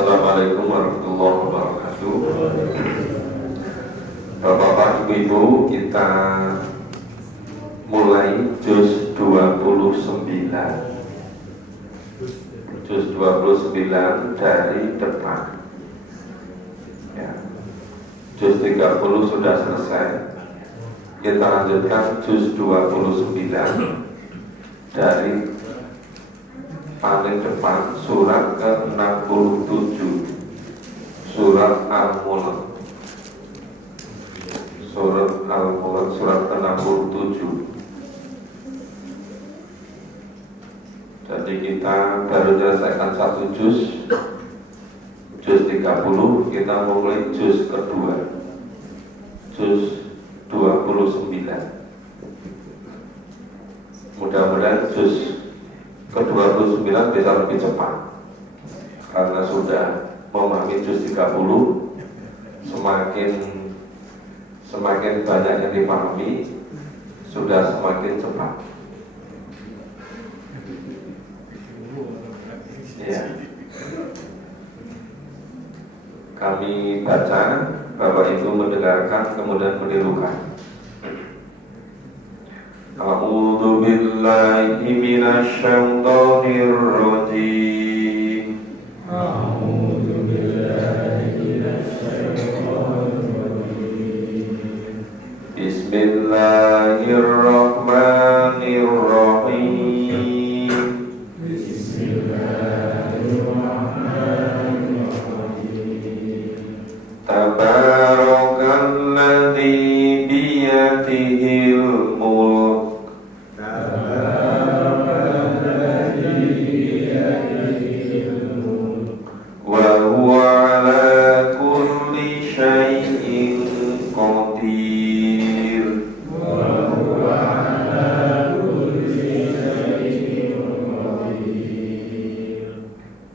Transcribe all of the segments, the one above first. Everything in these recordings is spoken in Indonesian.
Assalamualaikum warahmatullahi wabarakatuh. Bapak-bapak, ibu-ibu, kita mulai juz 29. Juz 29 dari depan. Ya. Juz 30 sudah selesai. Kita lanjutkan juz 29 dari paling depan, surat ke-67, surat Al-Mulk. Surat Al-Mulk, surat ke-67. Jadi kita baru selesaikan satu juz 30, kita mulai juz kedua, juz 29. Mudah-mudahan juz ke-29 bisa lebih cepat, karena sudah memahami juz 30, semakin banyak yang dipahami, sudah semakin cepat. Ya. Kami baca, Bapak Ibu mendengarkan, kemudian menirukan. A'udzu billahi minasy syaithanir rajim. A'udzu billahi minasy syaithanir rajim. Bismillahirrahmanirrahim. Bismillahirrahmanirrahim. Tabarakalladzi biyadihil mulk. Wa huwa ala kulli syai'in qadir.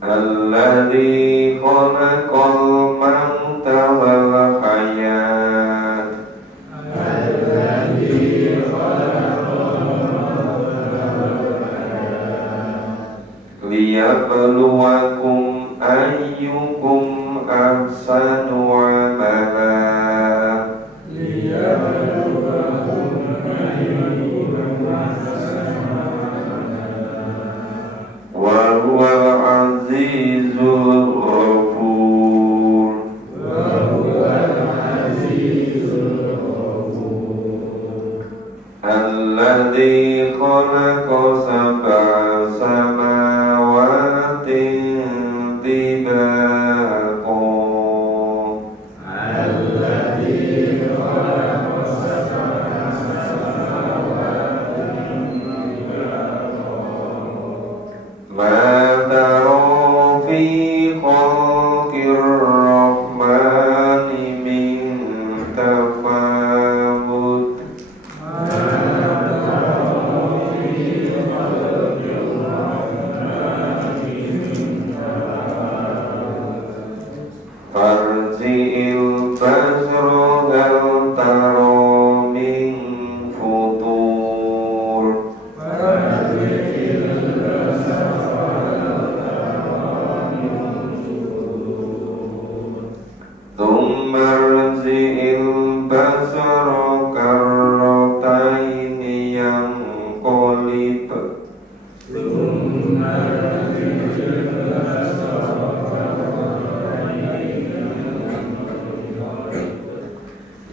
Alladzi khalaqal mauta wal hayat. Liyabluwakum ayyukum ahsanu amala. Wa huwal azizul ghafur. Alladzi khalaqa sab'a samawatin tibaqa. Ma tara fi khalqir rahmani min tafawut. Farji'il basra hal tara min futur. Thumma arji'il basra karrataini yanqalib.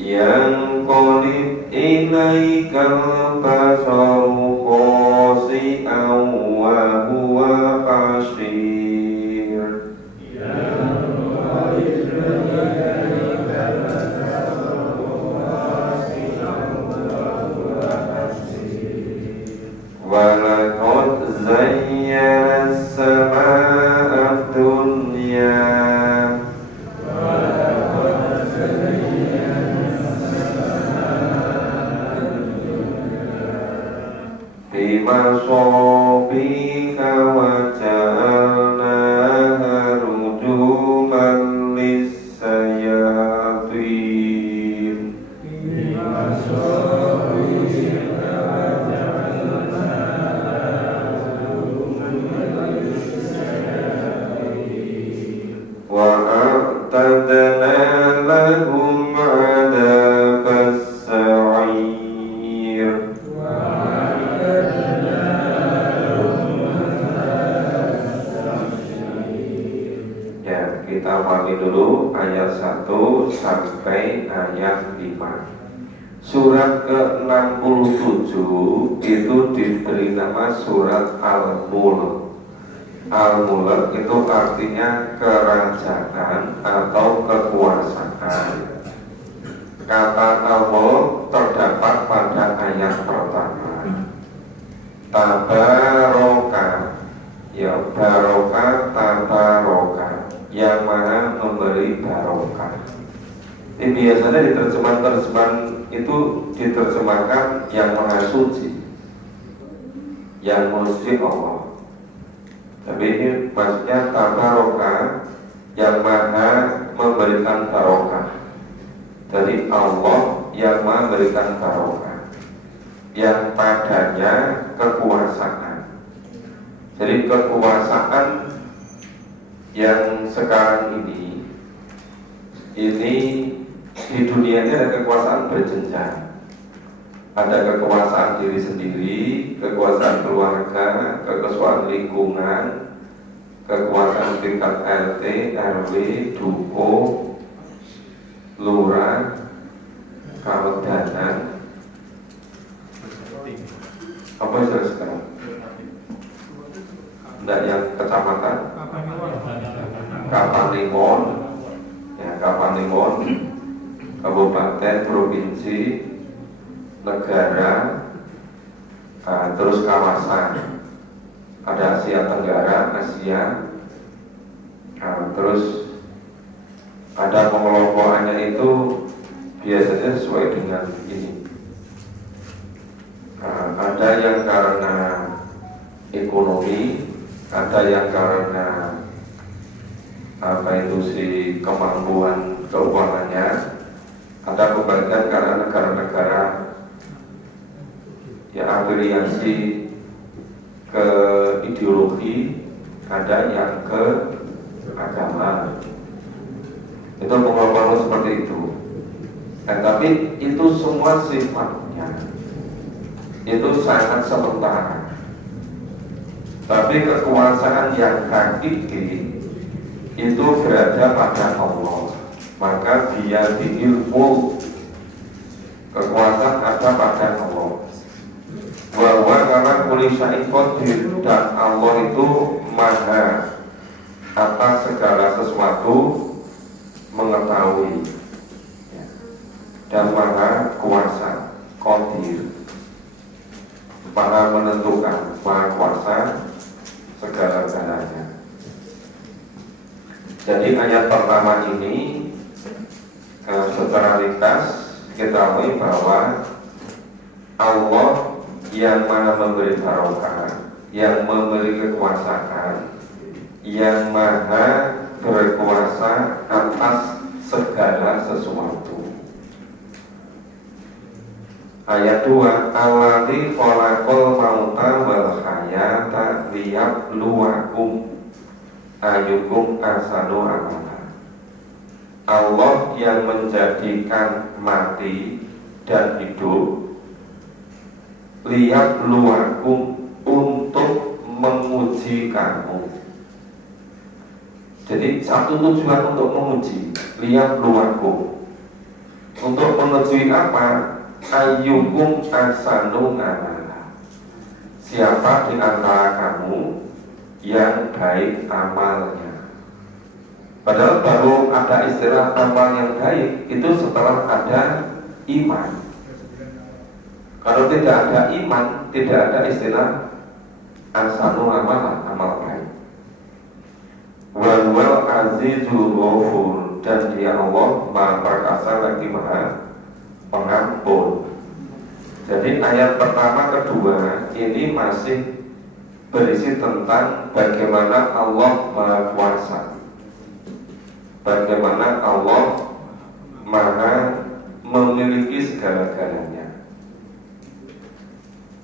Yanqalib ilaikal basaru khasi'an wa huwa hasir. Walaqad zayyana as-samaa'a ad-dunya bimasabiha wa ja'alnaha rujuman lis-sayatin. وأعتدنا لهم عذاب السعير. Ya, kita pahami dulu ayat 1 sampai ayat 5. Surat ke-67 itu diberi nama surat Al-Mulk. Al-Mulk itu artinya kerajaan atau kekuasaan. Kata Al-Mulk terdapat pada ayat pertama. Tabaroka, ya baroka, tabaroka, yang maha memberi barokah. Ini biasanya di terjemahan itu diterjemahkan yang maha suci, yang suci Allah. Tapi ini maksudnya tabarokah, yang maha memberikan barokah. Dari Allah yang maha memberikan barokah, yang padanya kekuasaan. Jadi kekuasaan yang sekarang ini di dunia ini ada kekuasaan berjenjang. Ada kekuasaan diri sendiri, kekuasaan keluarga, kekuasaan lingkungan, kekuasaan tingkat RT, RW, duko, lurah, kawedanan. Apa istilah sekarang? Tidak yang kecamatan, Kapanewon, ya Kapanewon, kabupaten, provinsi, negara, terus kawasan. Ada Asia Tenggara, Asia, terus ada pengelompokannya itu biasanya sesuai dengan ini. Ada yang karena ekonomi, ada yang karena kemampuan keuangannya, ada pembagian karena negara-negara yang afiliasi ke ideologi, ada yang ke agama. Itu pengelompokan seperti itu. Tapi itu semua sifatnya itu sangat sementara. Tapi kekuasaan yang hakiki itu berada pada Allah. Maka dia diilmu, kekuasaan ada pada Allah. Bahwa karena kulisya'in qadir, dan Allah itu maha atas segala sesuatu mengetahui, dan maha kuasa, qadir, maha menentukan, maha kuasa segala-galanya. Jadi ayat pertama ini secara ringkas kita tahu bahwa Allah yang maha memberi barokah, yang memberi kekuasaan, yang maha berkuasa atas segala sesuatu. Ayat 2, alladzi khalaqal mauta wal hayata liyabluwakum ayyukum ahsanu amala. Allah yang menjadikan mati dan hidup liyabluwakum, untuk menguji kamu. Jadi satu tujuan untuk menguji, liyabluwakum, untuk menguji apa? Ayyukum ahsanu amala, siapa di antara kamu yang baik amalnya. Padahal baru ada istilah amal yang baik itu setelah ada iman. Kalau tidak ada iman, tidak ada istilah ahsanu amala, amal baik. Wal azizul ghafur, dan dia Allah maha perkasa lagi maha pengampun. Jadi ayat pertama kedua ini masih berisi tentang bagaimana Allah maha kuasa, bagaimana Allah maha memiliki segala-galanya.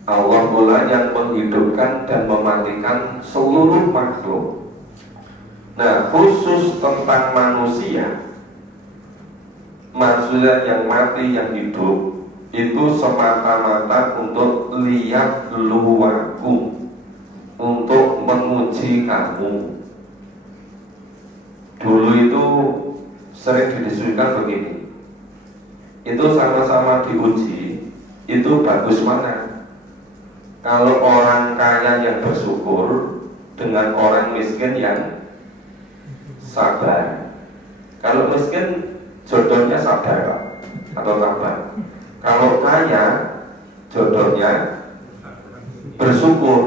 Allah pula yang menghidupkan dan mematikan seluruh makhluk, Nah, khusus tentang manusia yang mati, yang hidup, itu semata-mata untuk lihat luwakum, untuk menguji kamu. Dulu itu sering didiskusikan begini, itu sama-sama diuji, itu bagus mana? Kalau orang kaya yang bersyukur dengan orang miskin yang sabar. Kalau miskin jodohnya sabar atau sabar. Kalau kaya jodohnya bersyukur.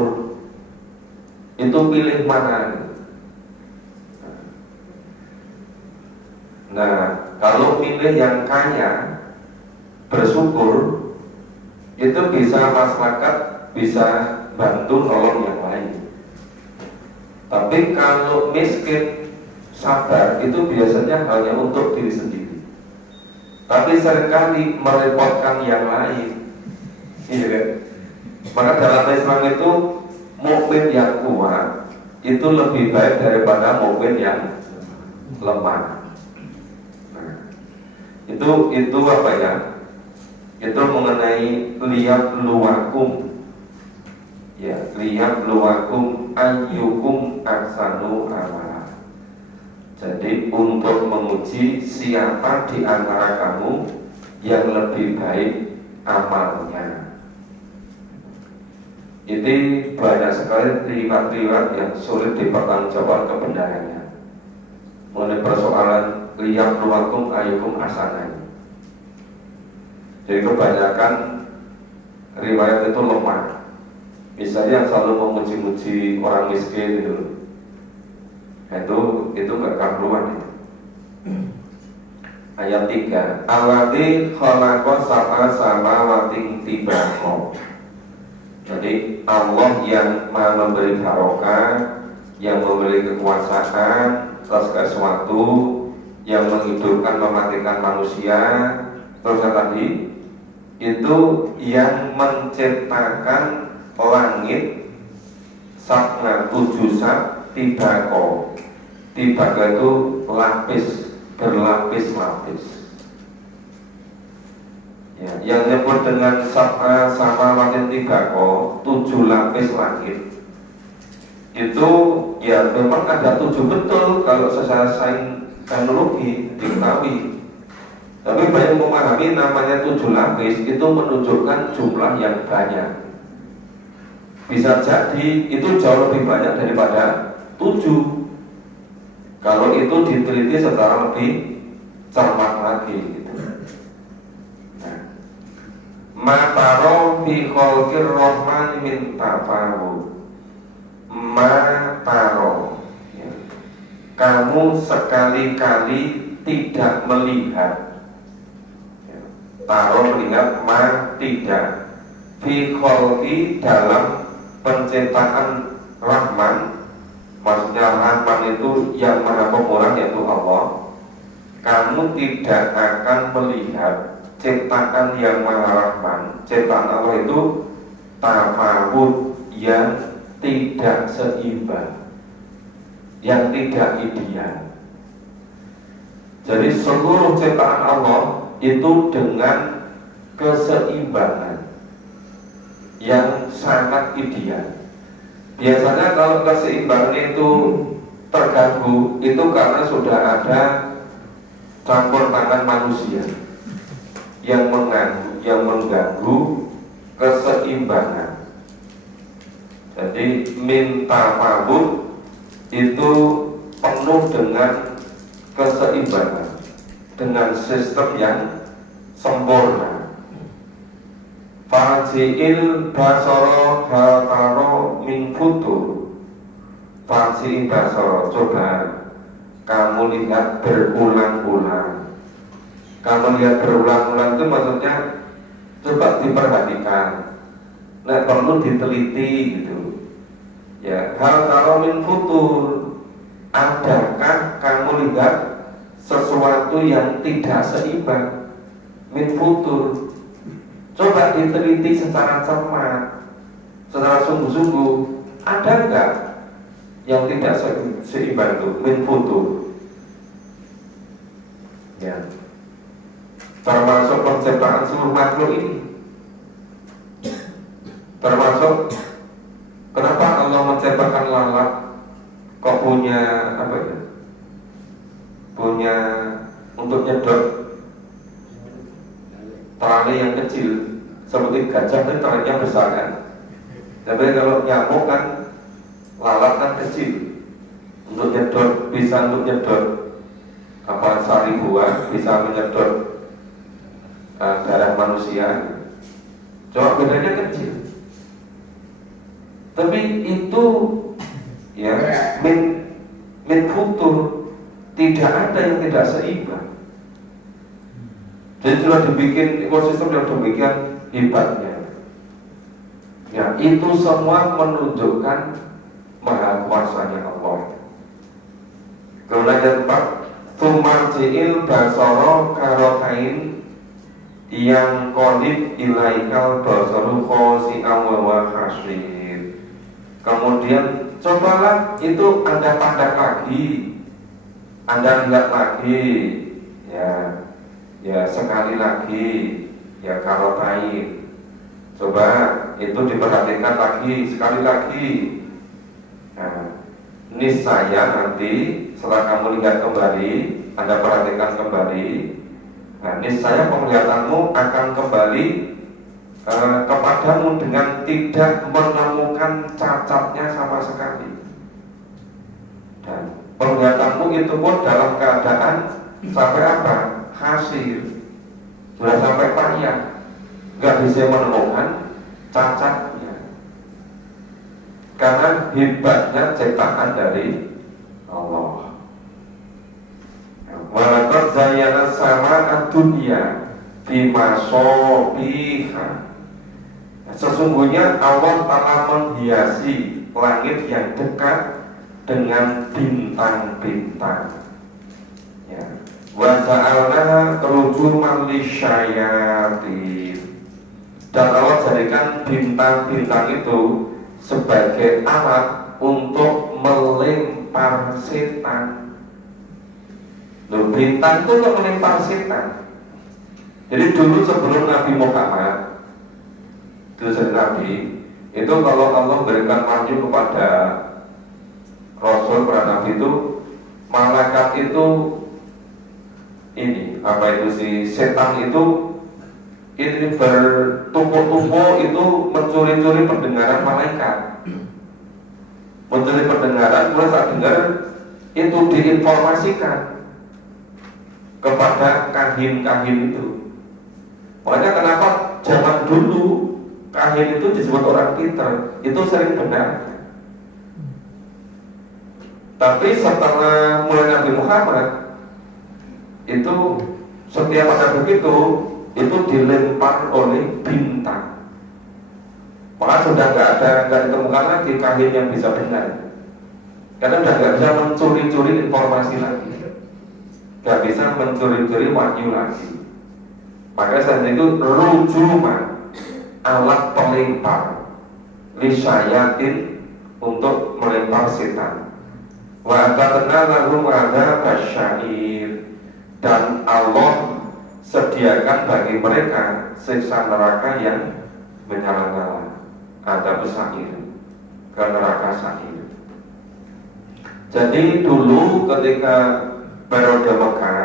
Itu pilih mana? Nah, kalau pilih yang kaya bersyukur, itu bisa masyarakat, bisa bantu nolong yang lain. Tapi kalau miskin sabar, itu biasanya hanya untuk diri sendiri, tapi seringkali merepotkan yang lain. Iya kan? Maka dalam Islam itu mukmin yang kuat itu lebih baik daripada mukmin yang lemah. Nah, itu apa ya? Itu mengenai lihat luwakum. Ya, lihat luwakum ayyukum ahsanu amala. Jadi untuk menguji siapa di antara kamu yang lebih baik amalnya. Ini banyak sekali riwayat-riwayat yang sulit dipertanggungjawabkan kebenarannya mengenai persoalan lihat luwakum ayyukum ahsanu. Jadi kebanyakan riwayat itu lemah. Misalnya yang selalu memuji-muji orang miskin itu gak karuan itu. Ayat 3, Alladzi khalaqa sab'a samawati tibaqa. Jadi Allah yang Maha memberi barokah, yang memberi kekuasaan atas sesuatu, yang menghidupkan mematikan manusia. Terus tadi itu yang menciptakan langit sabna 7 sab tibaqa. Tibaqa itu lapis, berlapis-lapis. Ya, yang disebut dengan sab'a samawati tibaqa, 7 lapis langit. Itu ya memang ada 7 betul kalau secara teknologi diketahui. Tapi banyak memahami namanya 7 lapis itu menunjukkan jumlah yang banyak. Bisa jadi itu jauh lebih banyak daripada 7 kalau itu diteliti secara lebih cermat lagi gitu. Nah, mataro fi khalqir rahman min tafawud. Mataro ya. Kamu sekali-kali tidak melihat ya. Taro melihat, ma tidak, fi khalqi dalam penciptaan Rahman. Maksudnya Rahman itu yang Maha Pemurah, yaitu Allah. Kamu tidak akan melihat ciptaan yang Maha Rahman. Ciptaan Allah itu tafawud, yang tidak seimbang, yang tidak ideal. Jadi seluruh ciptaan Allah itu dengan keseimbangan yang sangat ideal. Biasanya kalau keseimbangan itu terganggu, itu karena sudah ada campur tangan manusia yang mengganggu keseimbangan. Jadi minta mabuk itu penuh dengan keseimbangan, dengan sistem yang sempurna. Faji'il basoro hataro min futur. Faji'il basoro, coba kamu lihat berulang-ulang. Kamu lihat berulang-ulang itu maksudnya coba diperhatikan. Nah, perlu diteliti gitu. Ya, hataro min futur. Adakah kamu lihat sesuatu yang tidak seimbang? Min futur. Coba diteliti secara cermat, secara sungguh-sungguh. Ada enggak yang tidak seimbang itu min futur. Ya. Termasuk penciptaan seluruh makhluk ini. Termasuk kenapa Allah menciptakan lalat kok punya apa ya? Punya untuk nyedot tali yang kecil, seperti gajah itu talinya besar kan. Tapi kalau nyamuk kan lalat kan kecil, untuk nyedot bisa untuk nyedot apa sari buah, bisa menyedot darah manusia. Coba bedanya kecil. Tapi itu ya min futur, tidak ada yang tidak seimbang. Jadi sudah dibikin ekosistem yang demikian hebatnya. Ya, itu semua menunjukkan maha kuasanya Allah. Kemudian 4, tumarji'il basara karotain yang qolib ilaikal basaru khosi'am wa khasir. Kemudian cobalah itu Anda pandang lagi, Anda lihat lagi, ya sekali lagi, ya karotain. Coba itu diperhatikan lagi, sekali lagi. Nah, niscaya nanti setelah kamu lihat kembali, Anda perhatikan kembali, nah niscaya penglihatanmu akan kembali kepadamu dengan tidak menemukan cacatnya sama sekali. Dan penglihatanmu itu pun dalam keadaan sampai apa? Hasil, sudah sampai payah, nggak bisa menemukan cacatnya, karena hebatnya ciptaan dari Allah. Walaqad zayyana sama dunya bimasobiha. Sesungguhnya Allah telah menghiasi langit yang dekat dengan bintang-bintang. Ya. Wa ja'alna rujuman lisyayatin. Dan Allah jadikan bintang-bintang itu sebagai alat untuk melempar setan. Loh, bintang itu untuk melempar setan. Jadi dulu sebelum Nabi Muhammad, Nabi itu kalau Allah berikan wahyu kepada Rasul, para Nabi itu, malaikat itu ini apa itu si setan itu ini bertumpuk-tumpuk itu mencuri-curi pendengaran malaikat, mencuri pendengaran. Mulai saat dengar itu diinformasikan kepada kahin-kahin itu. Makanya kenapa zaman dulu kahin itu disebut orang pintar, itu sering benar. Tapi setelah mulai Nabi Muhammad, itu setiap ada begitu, itu dilempar oleh bintang. Maka sudah nggak ditemukan lagi kahin yang bisa benar, karena sudah nggak bisa mencuri-curi informasi lagi, nggak bisa mencuri-curi wahyu lagi. Maka saat itu rujuman, alat pelempar, lisyayatin, untuk melempar setan. Wa atatna lahum adzabasyair, dan Allah sediakan bagi mereka siksa neraka yang menyala-nyala, adzab sa'ir, ke neraka sa'ir. Jadi dulu ketika periode Mekah,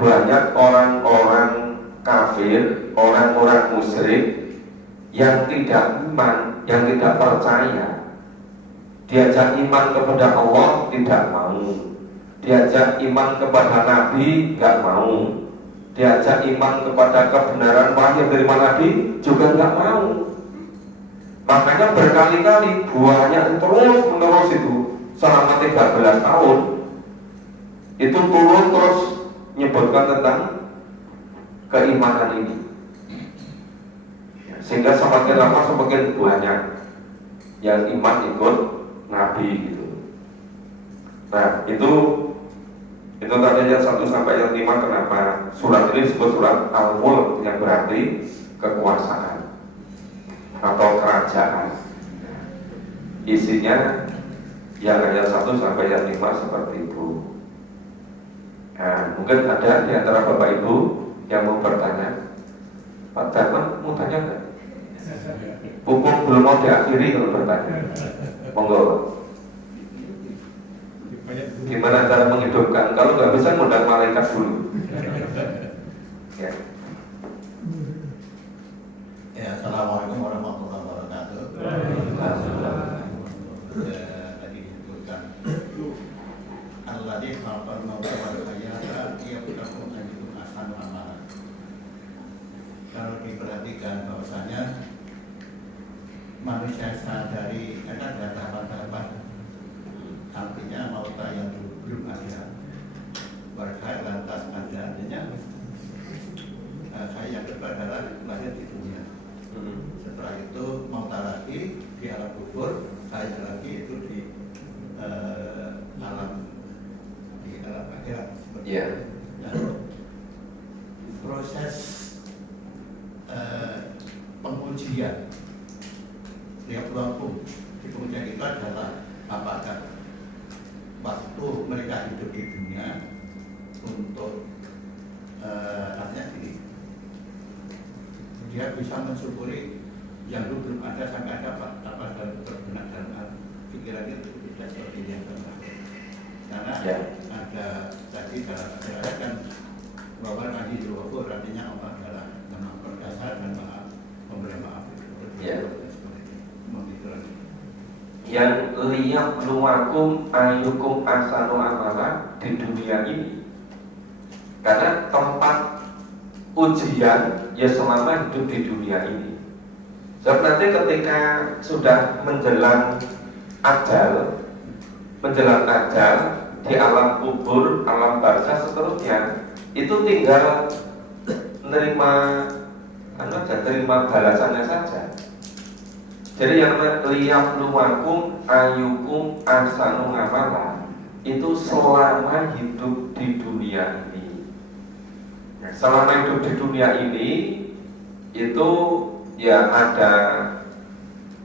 banyak orang-orang kafir, orang-orang musyrik yang tidak iman, yang tidak percaya. Diajak iman kepada Allah tidak mau, diajak iman kepada Nabi nggak mau, diajak iman kepada kebenaran wahyu dari Nabi juga nggak mau. Makanya berkali-kali buahnya terus menerus itu selama 13 tahun itu turun terus menyebutkan tentang keimanan ini, sehingga semakin lama semakin banyak yang iman ikut Nabi gitu. Nah itu tadi yang 1 sampai yang 5. Kenapa surat ini disebut surat Al-Mulk, yang berarti kekuasaan atau kerajaan. Isinya Yang ayat 1 sampai ayat 5 seperti itu. Nah, mungkin ada di antara Bapak Ibu yang mau bertanya. Pak Darman mau tanya nggak? Hukum belum mau diakhiri kalau bertanya. Monggo. Gimana cara menghidupkan? Kalau nggak bisa ngundang malaikat dulu. Ya. Ya, assalamualaikum warahmatullahi wabarakatuh. Tadi disebutkan Alladzi khalaqal mauta wal hayata liyabluwakum ayyukum ahsanu amala. Kalau diperhatikan bahwasanya manusia sadari ada tahapan-tahapan, artinya mauta yang belum ada, warga lantas ada, artinya saya yang kedua adalah lahir di dunia. Setelah itu mauta lagi di alam kubur, saya lagi itu di alam akhirat. Iya. Nah, proses pengujian lihat pelaku di pengujian itu adalah apakah waktu mereka hidup di dunia untuk artinya gini, dia bisa mensyukuri yang dulu belum ada sampai ada apa dalam berbenak dalam pikiran itu tidak seperti yang terakhir. Karena ada tadi dalam ajaran kan bahwa tadi dulu artinya Allah adalah Maha Perkasa dan Maha Pemberi Maaf. Yang liyabluwakum ayyukum ahsanu amala di dunia ini. Karena tempat ujian ya selama hidup di dunia ini. Sebab nanti ketika sudah menjelang ajal di alam kubur, alam barzah seterusnya, itu tinggal terima balasannya saja. Jadi yang liyabluwakum ayyukum ahsanu amala itu selama hidup di dunia ini. Selama hidup di dunia ini itu ya ada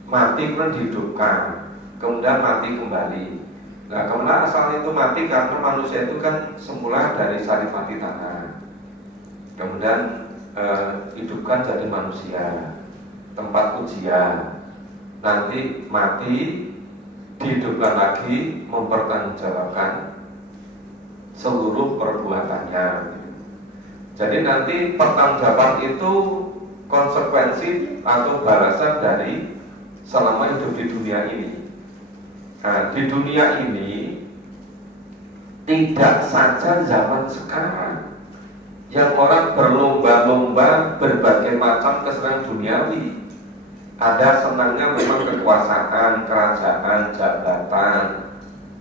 mati kemudian dihidupkan, kemudian mati kembali. Nah, kemudian asal itu mati karena manusia itu kan semula dari sari mati tanah, kemudian hidupkan jadi manusia, tempat ujian. Nanti mati dihidupkan lagi, mempertanggungjawabkan seluruh perbuatannya. Jadi nanti pertanggungjawaban itu konsekuensi atau balasan dari selama hidup di dunia ini. Nah, di dunia ini tidak saja zaman sekarang yang orang berlomba-lomba berbagai macam kesenangan duniawi. Ada senangnya memang kekuasaan, kerajaan, jabatan.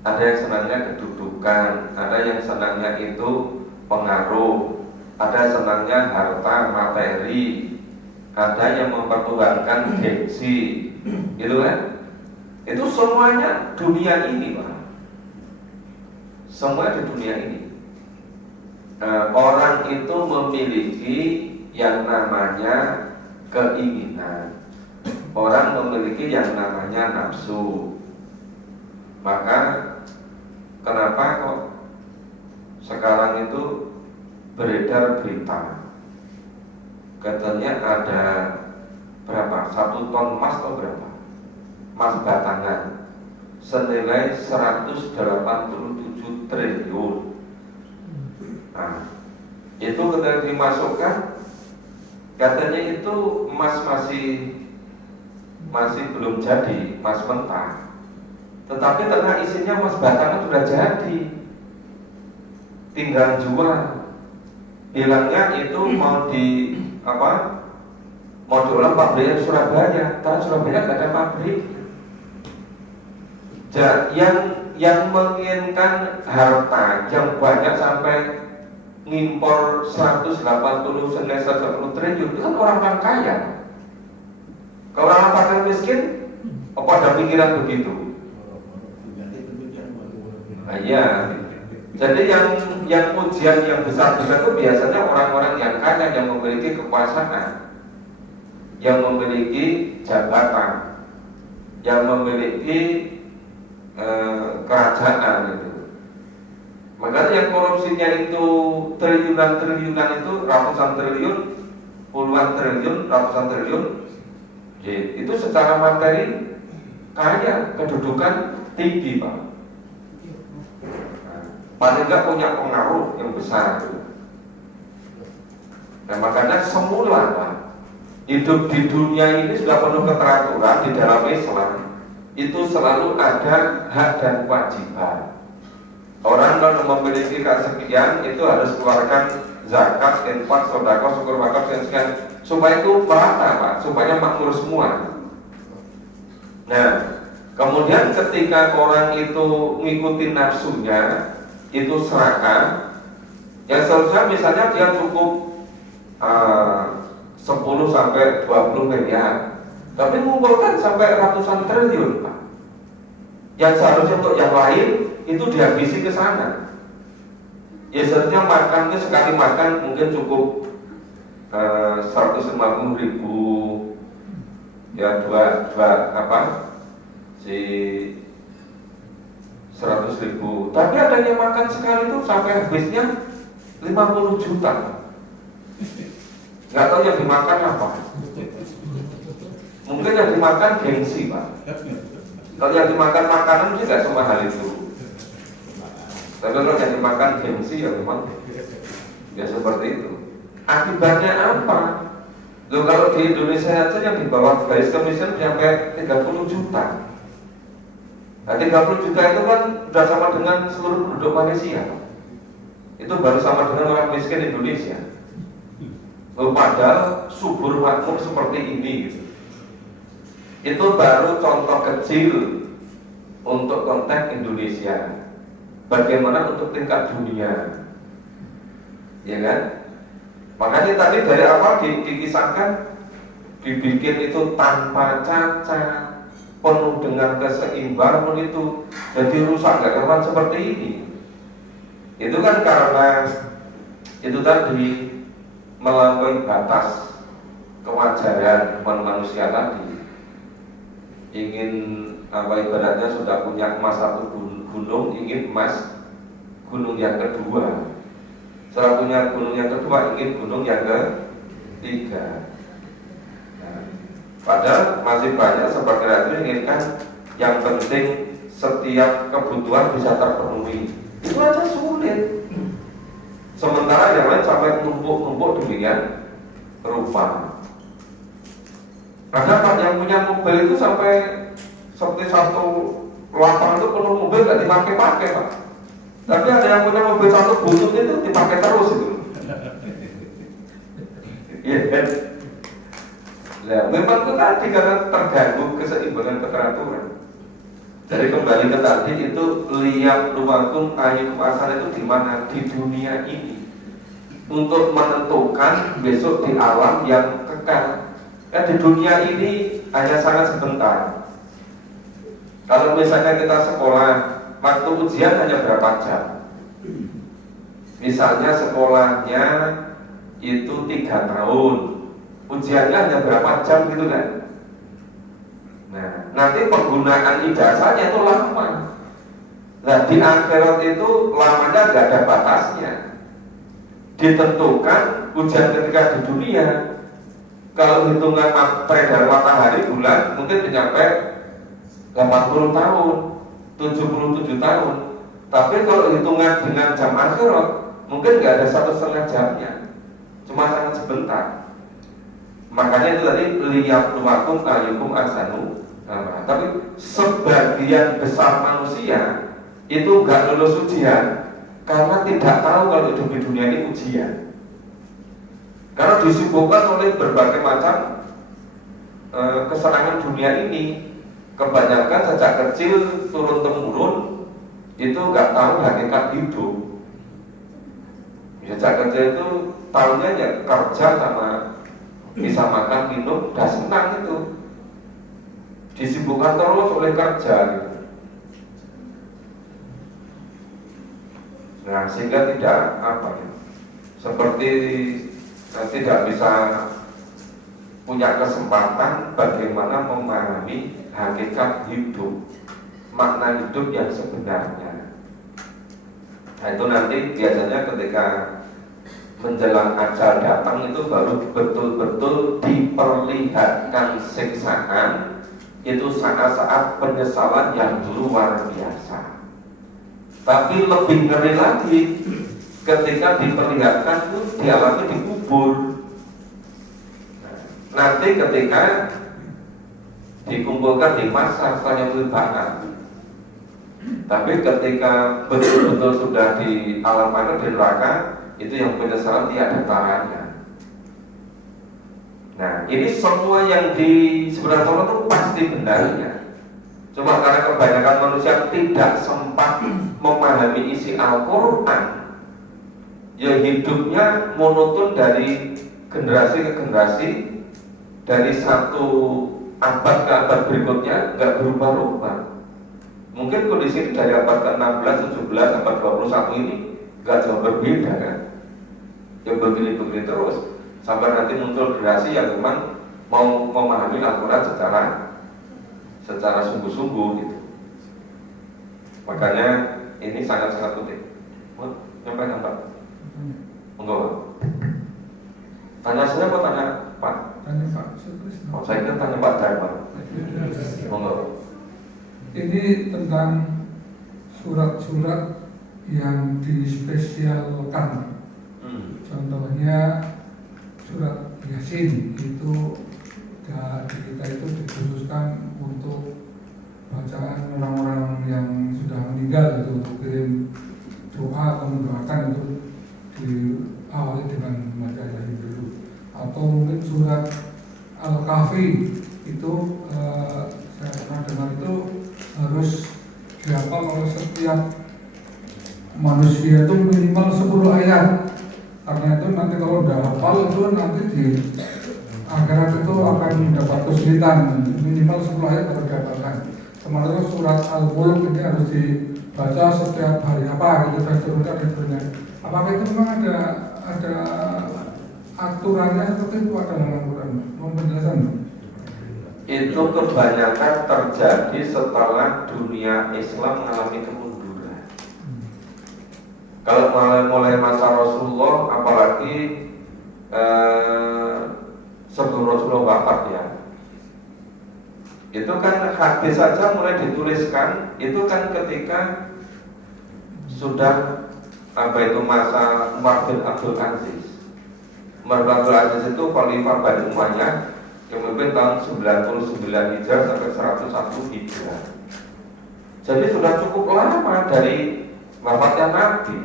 Ada yang senangnya kedudukan, ada yang senangnya itu pengaruh, ada senangnya harta materi, ada yang mempertuhankan gengsi, gitu kan? Itu semuanya dunia ini, Pak. Semua di dunia ini. Orang itu memiliki yang namanya keinginan. Orang memiliki yang namanya nafsu. Maka kenapa kok sekarang itu beredar berita katanya ada berapa? 1 ton emas atau berapa? Emas batangan senilai 187 triliun. Nah, itu ketika dimasukkan katanya itu emas masih belum jadi, emas mentah. Tetapi ternyata isinya emas batangan sudah jadi, tinggal jual. Bilangnya itu mau diolah pabriknya di Surabaya, karena Surabaya nggak ada pabrik. Yang menginginkan harta yang banyak sampai ngimpor 180 triliun itu kan orang-orang kaya. Kalau orang fakir miskin, apa ada pikiran begitu? Nah, iya. Jadi yang ujian yang besar-besar itu biasanya orang-orang yang kaya, yang memiliki kekuasaan, yang memiliki jabatan, yang memiliki kerajaan itu. Makanya yang korupsinya itu triliunan itu, ratusan triliun, puluhan triliun, ratusan triliun, itu secara materi kaya, kedudukan tinggi, Pak. Paling nggak punya pengaruh yang besar. Dan makanya semula, Pak, hidup di dunia ini sudah penuh keteraturan. Di dalam Islam itu selalu ada hak dan kewajiban. Orang kalau memiliki kesekian itu harus keluarkan zakat, infak, sedekah, syukur wakaf dan sekian, supaya itu merata, Pak, supaya makmur semua. Nah, kemudian ketika orang itu ngikutin nafsunya, itu serakah, yang seharusnya misalnya dia cukup 10 sampai 20 miliar, tapi mengumpulkan sampai ratusan triliun, Pak. Yang seharusnya untuk yang lain itu dihabisi ke sana. Ya seharusnya makan itu sekali makan mungkin cukup 150 ribu, ya dua 100 ribu. Tapi ada yang makan sekali itu sampai habisnya 50 juta. Nggak tahu yang dimakan apa. Mungkin yang dimakan gengsi, Pak. Kalau yang dimakan makanan juga semua hal itu. Tapi kalau yang dimakan gengsi ya memang ya seperti itu. Akibatnya apa? Loh, kalau di Indonesia aja yang di bawah garis kemiskinan sampai 30 juta. Nah, 30 juta itu kan sudah sama dengan seluruh penduduk Malaysia. Itu baru sama dengan orang miskin Indonesia. Loh, padahal subur makmur seperti ini gitu. Itu baru contoh kecil untuk konteks Indonesia. Bagaimana untuk tingkat dunia, ya kan? Makanya tadi dari awal dikisahkan, dibikin itu tanpa cacat, penuh dengan keseimbangan itu, jadi rusak gak karuan seperti ini. Itu kan karena itu tadi melampaui batas kewajaran manusia tadi. Ingin ibaratnya sudah punya emas satu gunung, ingin emas gunung yang kedua. Setelah punya gunung yang kedua, ingin gunung yang ketiga. Nah, padahal masih banyak seperti itu inginkan yang penting setiap kebutuhan bisa terpenuhi. Itu aja sulit. Sementara yang lain sampai numpuk-numpuk demikian rupa. Karena Pak yang punya mobil itu sampai seperti satu lapangan itu penuh mobil gak dipakai-pakai, Pak. Tapi ada yang punya mobil satu butut itu dipakai terus itu. Iya kan? Nah, memang itu tadi karena terganggu keseimbangan keteraturan. Jadi kembali ke tadi itu lihat lumakum ayat asal itu di mana? Di dunia ini. Untuk menentukan besok di alam yang kekal. Ya, di dunia ini hanya sangat sebentar. Kalau misalnya kita sekolah, waktu ujian hanya berapa jam? Misalnya sekolahnya itu 3 tahun, ujiannya hanya berapa jam gitu kan? Nah, nanti penggunaan ijazahnya itu lama. Nah, di akhirat itu lamanya nggak ada batasnya. Ditentukan ujian ketika di dunia. Kalau hitungan peredaran matahari bulan mungkin mencapai 80 tahun, 77 tahun. Tapi kalau hitungan dengan jam akhirat mungkin nggak ada 1,5 jamnya, cuma sangat sebentar. Makanya itu tadi lihat lumakum ayyukum ahsanu. Tapi sebagian besar manusia itu nggak lulus ujian karena tidak tahu kalau hidup di dunia ini ujian. Karena disibukkan oleh berbagai macam kesenangan dunia ini. Kebanyakan sejak kecil turun temurun itu nggak tahu hakikat hidup. Sejak kecil itu tahunya ya kerja sama bisa makan minum, udah senang itu. Disibukkan terus oleh kerja gitu. Nah, sehingga tidak seperti tidak bisa punya kesempatan bagaimana memahami hakikat hidup. makna hidup yang sebenarnya. Nah itu nanti biasanya ketika menjelang ajal datang itu baru betul-betul diperlihatkan siksaan. Itu saat-saat penyesalan yang luar biasa. Tapi lebih ngeri lagi ketika diperlihatkan itu dialami di kubur. Nanti ketika dikumpulkan di masa penyelidikan. Tapi ketika betul-betul sudah di alam mana di neraka, itu yang penyesalan tiada taranya. Nah, ini semua yang di sebelah sana itu pasti benarnya. Cuma karena kebanyakan manusia tidak sempat memahami isi Al-Quran, ya hidupnya monoton dari generasi ke generasi, dari satu abad ke abad berikutnya nggak berubah-ubah. Mungkin kondisi dari abad ke-16, 17, abad 21 ini nggak jauh berbeda kan? Ya begini-begini terus sampai nanti muncul generasi yang memang mau memahami Al-Quran secara sungguh-sungguh gitu. Makanya ini sangat-sangat penting. Nyampaikan Pak? Enggak. Tanya saya apa tanya Pak? Tanya Pak. Oh, saya kira tanya Pak Dharma. Enggak. Ini tentang surat-surat yang dispesialkan. Contohnya surat Yasin itu di kita itu dikhususkan untuk bacaan orang-orang yang sudah meninggal itu, untuk kirim doa atau mendoakan itu diawali dengan membaca Yasin dulu. Atau mungkin surat Al-Kahfi itu saya pernah dengar itu harus dihafal oleh setiap manusia itu minimal 10 ayat. Karena itu nanti kalau udah hafal itu nanti di akhirat itu akan mendapat kesulitan. Minimal 10 ayat harus dihafalkan. Sementara surat Al-Mulk ini harus dibaca setiap hari apa gitu dan seterusnya. Apakah itu memang ada aturannya seperti itu ada dalam Al-Quran? Mau penjelasan? Itu kebanyakan terjadi setelah dunia Islam mengalami kemunduran. Kalau mulai masa Rasulullah, apalagi sebelum Rasulullah wafat ya, itu kan hadis saja mulai dituliskan. Itu kan ketika sudah masa Umar bin Abdul Aziz. Umar bin Abdul Aziz itu khalifah Bani Umayyah yang memimpin tahun 99 Hijrah sampai 101 Hijrah. Jadi sudah cukup lama dari wafatnya Nabi.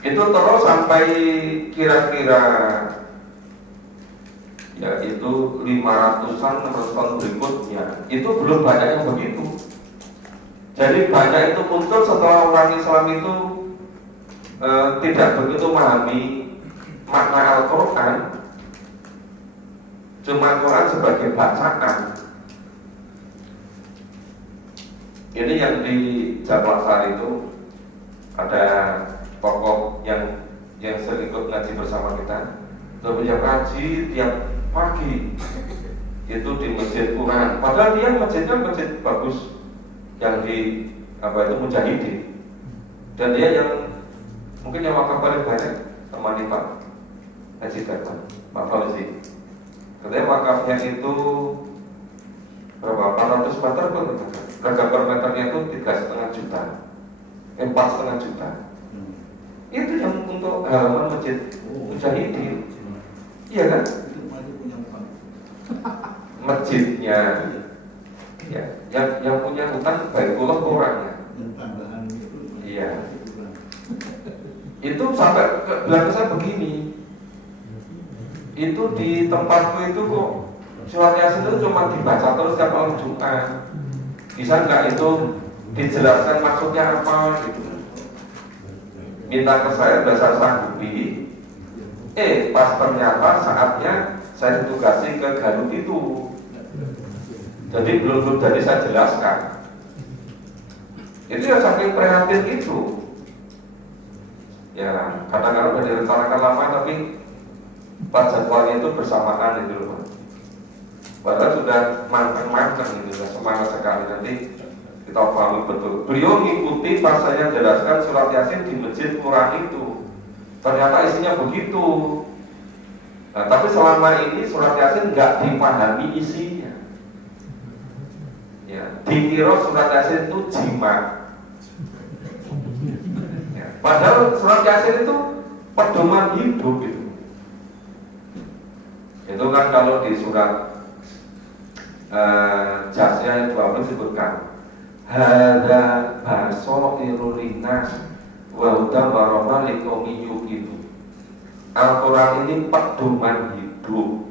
Itu terus sampai kira-kira ya itu 500-an 600 tahun berikutnya. Itu belum banyak yang begitu. Jadi banyak itu muncul setelah orang Islam itu tidak begitu memahami makna Al-Quran. Cuma Quran sebagai bacaan. Ini yang di Jabarsari itu ada tokoh yang sering ikut ngaji bersama kita. Dia ngaji tiap pagi itu di masjid Quran. Padahal dia masjidnya masjid bagus yang di Mujahidin. Dan dia yang mungkin yang wakaf paling banyak temani Pak Haji Darman, Pak Fauzi. Katanya wakafnya itu berapa? 400 meter pun harga per meternya itu 3,5 juta, 4,5 juta. Itu yang untuk halaman masjid Mujahidin. Iya kan? Masjidnya, ya, yang punya hutang Baitullah orangnya. Iya. Itu sampai bilang ke saya begini. Itu di tempatku itu kok surat Yasin itu cuma dibaca terus setiap malam Jumat. Bisa nggak itu dijelaskan maksudnya apa gitu? Minta ke saya, sudah saya sanggupi. Pas ternyata saatnya saya ditugasi ke Garut itu. Jadi belum jadi saya jelaskan. Itu ya saking prihatin itu. Ya kadang-kadang udah direncanakan lama tapi pas jadwalnya itu bersamaan itu loh. Padahal sudah manteng-manteng gitu, sudah semangat sekali. Nanti kita pahami betul. Beliau mengikuti pas saya jelaskan surat Yasin di masjid Quran itu. Ternyata isinya begitu. Nah, tapi selama ini surat Yasin nggak dipahami isinya. Ya, dikira surat Yasin itu jimat. Ya, padahal surat Yasin itu pedoman hidup itu. Itu kan kalau di surat Jasya 20 disebutkan hada basairul linnas wa hudan wa rahmah liqaumin yuqinun. Al-Quran ini pedoman hidup.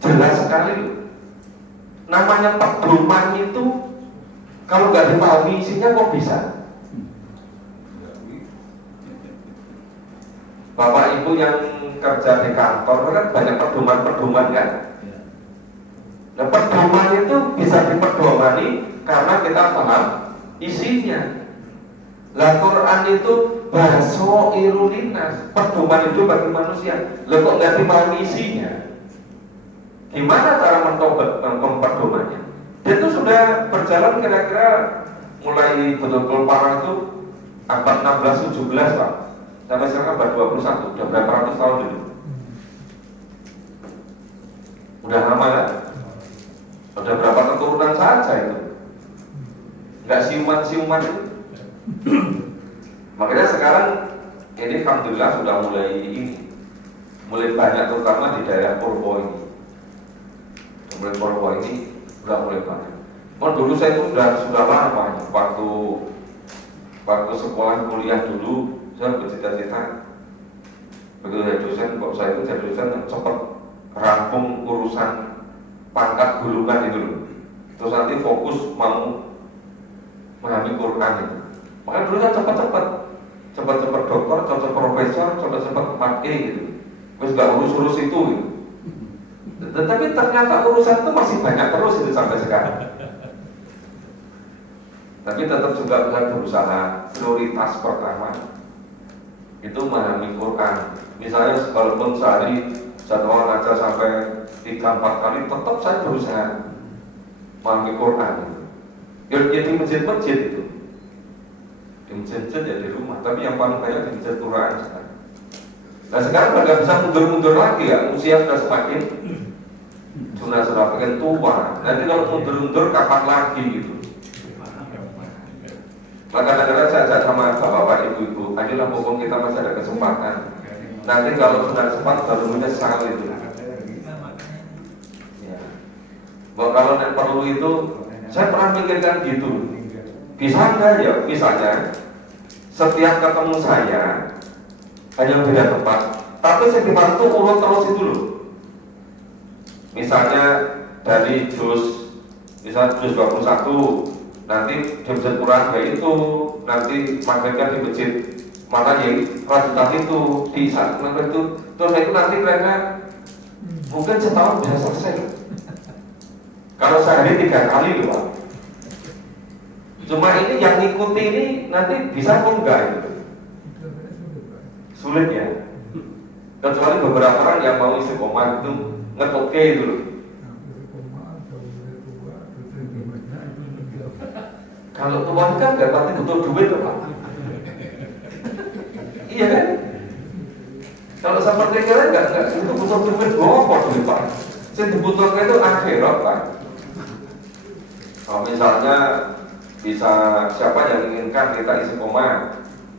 Jelas sekali. Namanya pedoman itu kalau nggak dipahami isinya kok bisa? Bapak Ibu yang kerja di kantor kan banyak pedoman-pedoman kan? Nah, pedoman itu bisa dipedomani karena kita paham isinya. Lah Quran itu basairul linnas, pedoman itu bagi manusia. Lah kok nggak dipahami isinya? Gimana cara mempedomannya? Dia itu sudah berjalan kira-kira mulai betul-betul parah itu abad 16-17 Pak. Sampai sekarang abad 21, udah berapa ratus tahun itu? Udah lama kan? Udah berapa keturunan saja itu? Nggak siuman-siuman itu. Makanya sekarang ini alhamdulillah sudah mulai banyak, terutama di daerah Purwo ini. Mulai Purwo ini sudah mulai banyak. Dulu saya itu sudah lama waktu sekolah kuliah dulu saya bercita-cita begitu jadi dosen, kok saya itu jadi dosen yang cepat rampung urusan pangkat gulungan itu loh. Terus nanti fokus mau memahami Quran itu. Makanya dulu kan cepat-cepat dokter, cepat profesor, cepat pakai gitu. Terus nggak urus itu gitu. Tetapi ternyata urusan itu masih banyak terus itu sampai sekarang. Tapi tetap juga bisa berusaha. Prioritas pertama itu memahami Quran. Misalnya walaupun sehari satu orang ngajar sampai 3-4 kali, tetap saya berusaha memahami Quran. Ya di masjid-masjid itu. Di masjid ya di rumah, tapi yang paling banyak di masjid Quran sekarang. Nah sekarang nggak bisa mundur-mundur lagi ya, usia sudah semakin makin tua. Nanti kalau mundur-mundur kapan lagi gitu. Maka kadang-kadang saya ajak sama bapak-bapak, ibu-ibu, ayolah pokok kita masih ada kesempatan. Nanti kalau sudah sempat baru menyesal itu. Ya. Bahwa kalau yang perlu itu, saya pernah mikirkan gitu. Bisa nggak ya, misalnya setiap ketemu saya hanya beda tempat, tapi saya dibantu urut terus itu loh. Misalnya dari juz, misalnya juz 21, nanti di masjid Quran itu, nanti maghribnya di masjid mana yang lanjutan itu di saat itu, terus itu nanti mereka mungkin setahun bisa selesai. Kalau sehari 3 kali loh Pak. Cuma ini yang ngikuti ini nanti bisa apa enggak itu? Sulit ya. Kecuali beberapa orang yang mau isi koma itu ngetoke itu loh. Kalau tuan kan nggak pasti butuh duit loh Pak. Iya kan? Kalau seperti kalian nggak itu butuh duit, kok duit Pak. Yang dibutuhkan itu akhirat Pak. Kalau misalnya bisa siapa yang inginkan kita isi koma,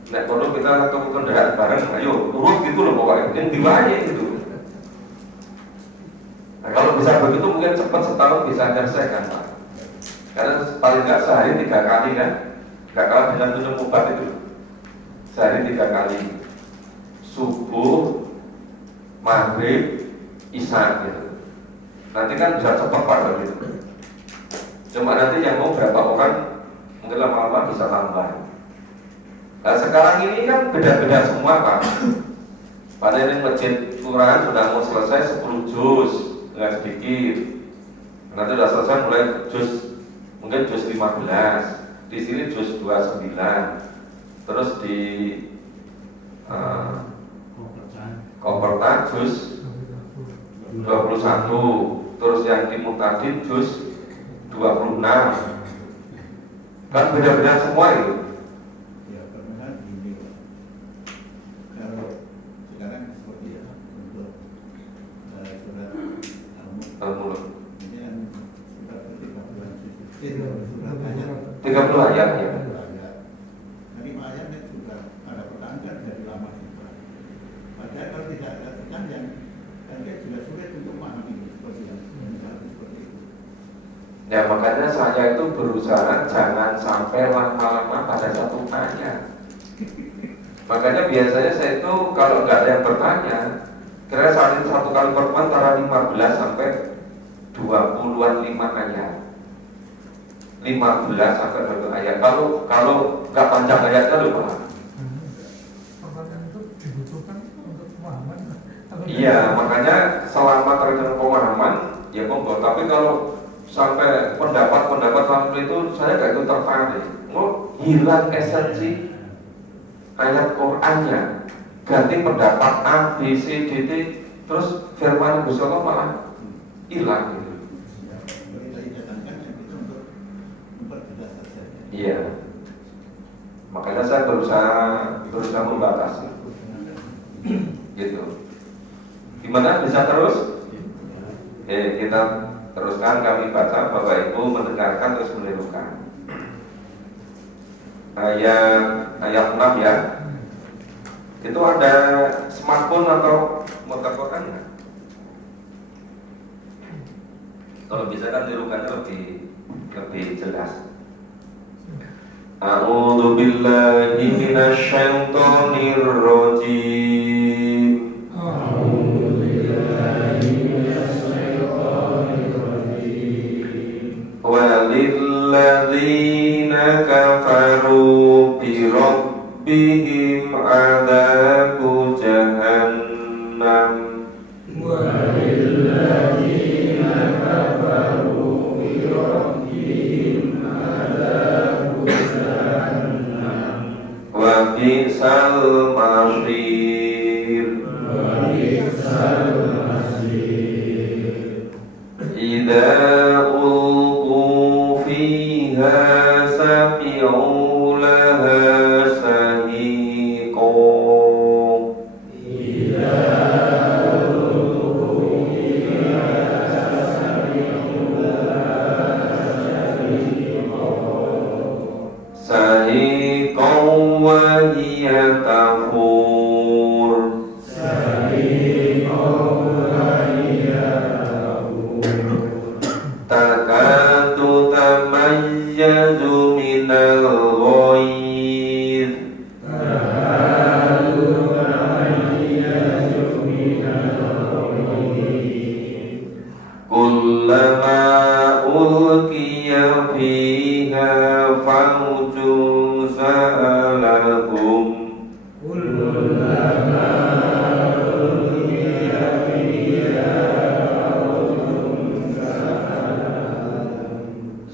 nek kono kita ke kendaraan bareng, ayo urut gitu loh pokoknya, yang diwanya gitu. Nah, kalau bisa begitu mungkin cepat setahun bisa selesai Pak. Karena paling nggak sehari 3 kali kan, nggak kalah dengan minum obat itu. Sehari 3 kali, subuh, maghrib, isya gitu. Nanti kan bisa cepat Pak gitu. Cuma nanti yang mau berapa orang mungkin lama-lama bisa tambah. Nah sekarang ini kan beda-beda semua Pak. Pada ini masjid Quran sudah mau selesai 10 juz, nggak sedikit. Nanti sudah selesai mulai juz, mungkin juz 15. Di sini juz 29. Terus di Koperta juz 21. Terus yang di Muqtadin juz 26. Kan beda-beda semua itu. Ya permohonan gini Pak. Kalau sekarang seperti ya untuk surat Al-Mulk. ini kan surat 30 surat ayat 30 ayat ya. ayat. Nah 5 ayatnya juga ada pertanyaan jadi lama juga. Padahal kalau tidak ada pertanyaan kan dia juga sulit untuk memahami seperti yang seperti itu. Ya makanya saya itu berusaha jangan sampai lama-lama pada satu tanya. Makanya biasanya saya itu kalau nggak ada yang bertanya, kira saat ini satu kali pertemuan antara 15 sampai 20-an 5 ayat. 15 sampai 20 ayat. Kalau nggak panjang ayatnya lupa. Pertanyaan itu dibutuhkan untuk pemahaman. Iya, makanya selama terkait pemahaman ya monggo. Tapi kalau sampai pendapat sampai itu saya nggak itu tertarik. Mau hilang esensi ayat Qur'annya, ganti pendapat A, B, C, D, T, terus firman Gusti Allah malah hilang gitu. Kita didatangkan yang itu untuk memperjelas saja. Iya. Makanya saya berusaha membatasi. Gitu. Gimana bisa terus? Kita teruskan, kami baca, Bapak Ibu mendengarkan terus menirukan. Ayat 6 ya. Itu ada smartphone atau motor koran nggak? Kalau bisa kan tirukannya lebih jelas. A'udzu billahi minasyaitonir rajim. Walilladzina kafaru bi rabbihim adzabu jahannam. Walilladzina kafaru bi rabbihim adzabu jahannam. Wa bi'sal masir. Idza ulqu fiha sami'u laha sahiqa. Sahiqa wa hiya tafur. Takadu tamayyazu minal ghaidh. Kullama ulqiya fiha fawjun sa'alahum.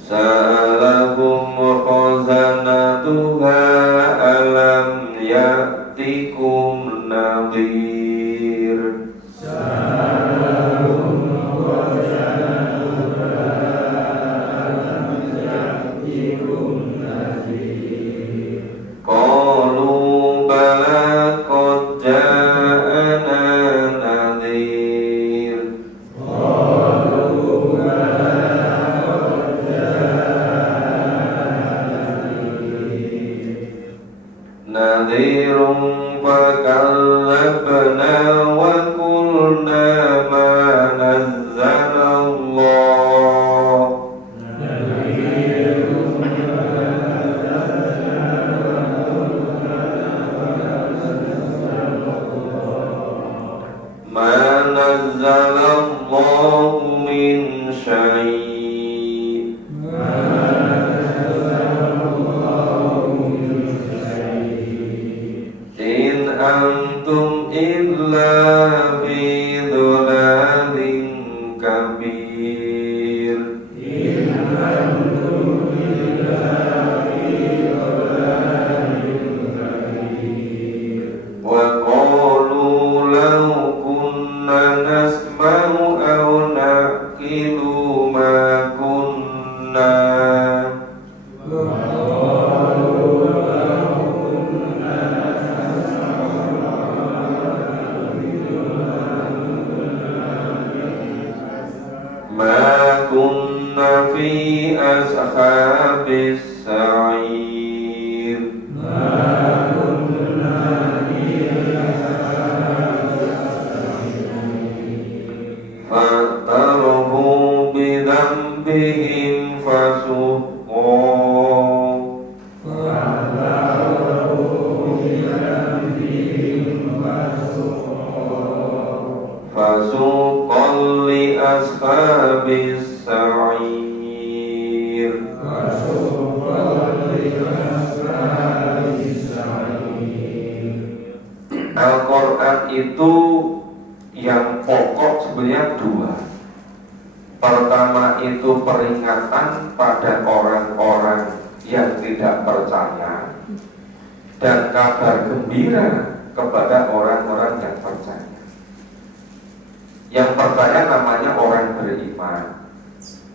Sa'alahum khazanatuha alam ya'tikum nadhir. Qalu bala qad ja'ana nadhir. Nadhirum fakallabna wa qulna ma nazzala Allah. Ma nazzala Allah min syai'. In antum illa fi dhulalin kabir. Wa qalu law kunna nasma'u aw naqilu ma kunna ashabis sa'ir. Fa'tarafu bidambihim fasuqqa. Fasuqan li ashabis sa'ir. Al-Quran itu yang pokok sebenarnya dua. Pertama itu peringatan pada orang-orang yang tidak percaya, dan kabar gembira kepada orang-orang yang percaya. Yang percaya namanya orang beriman,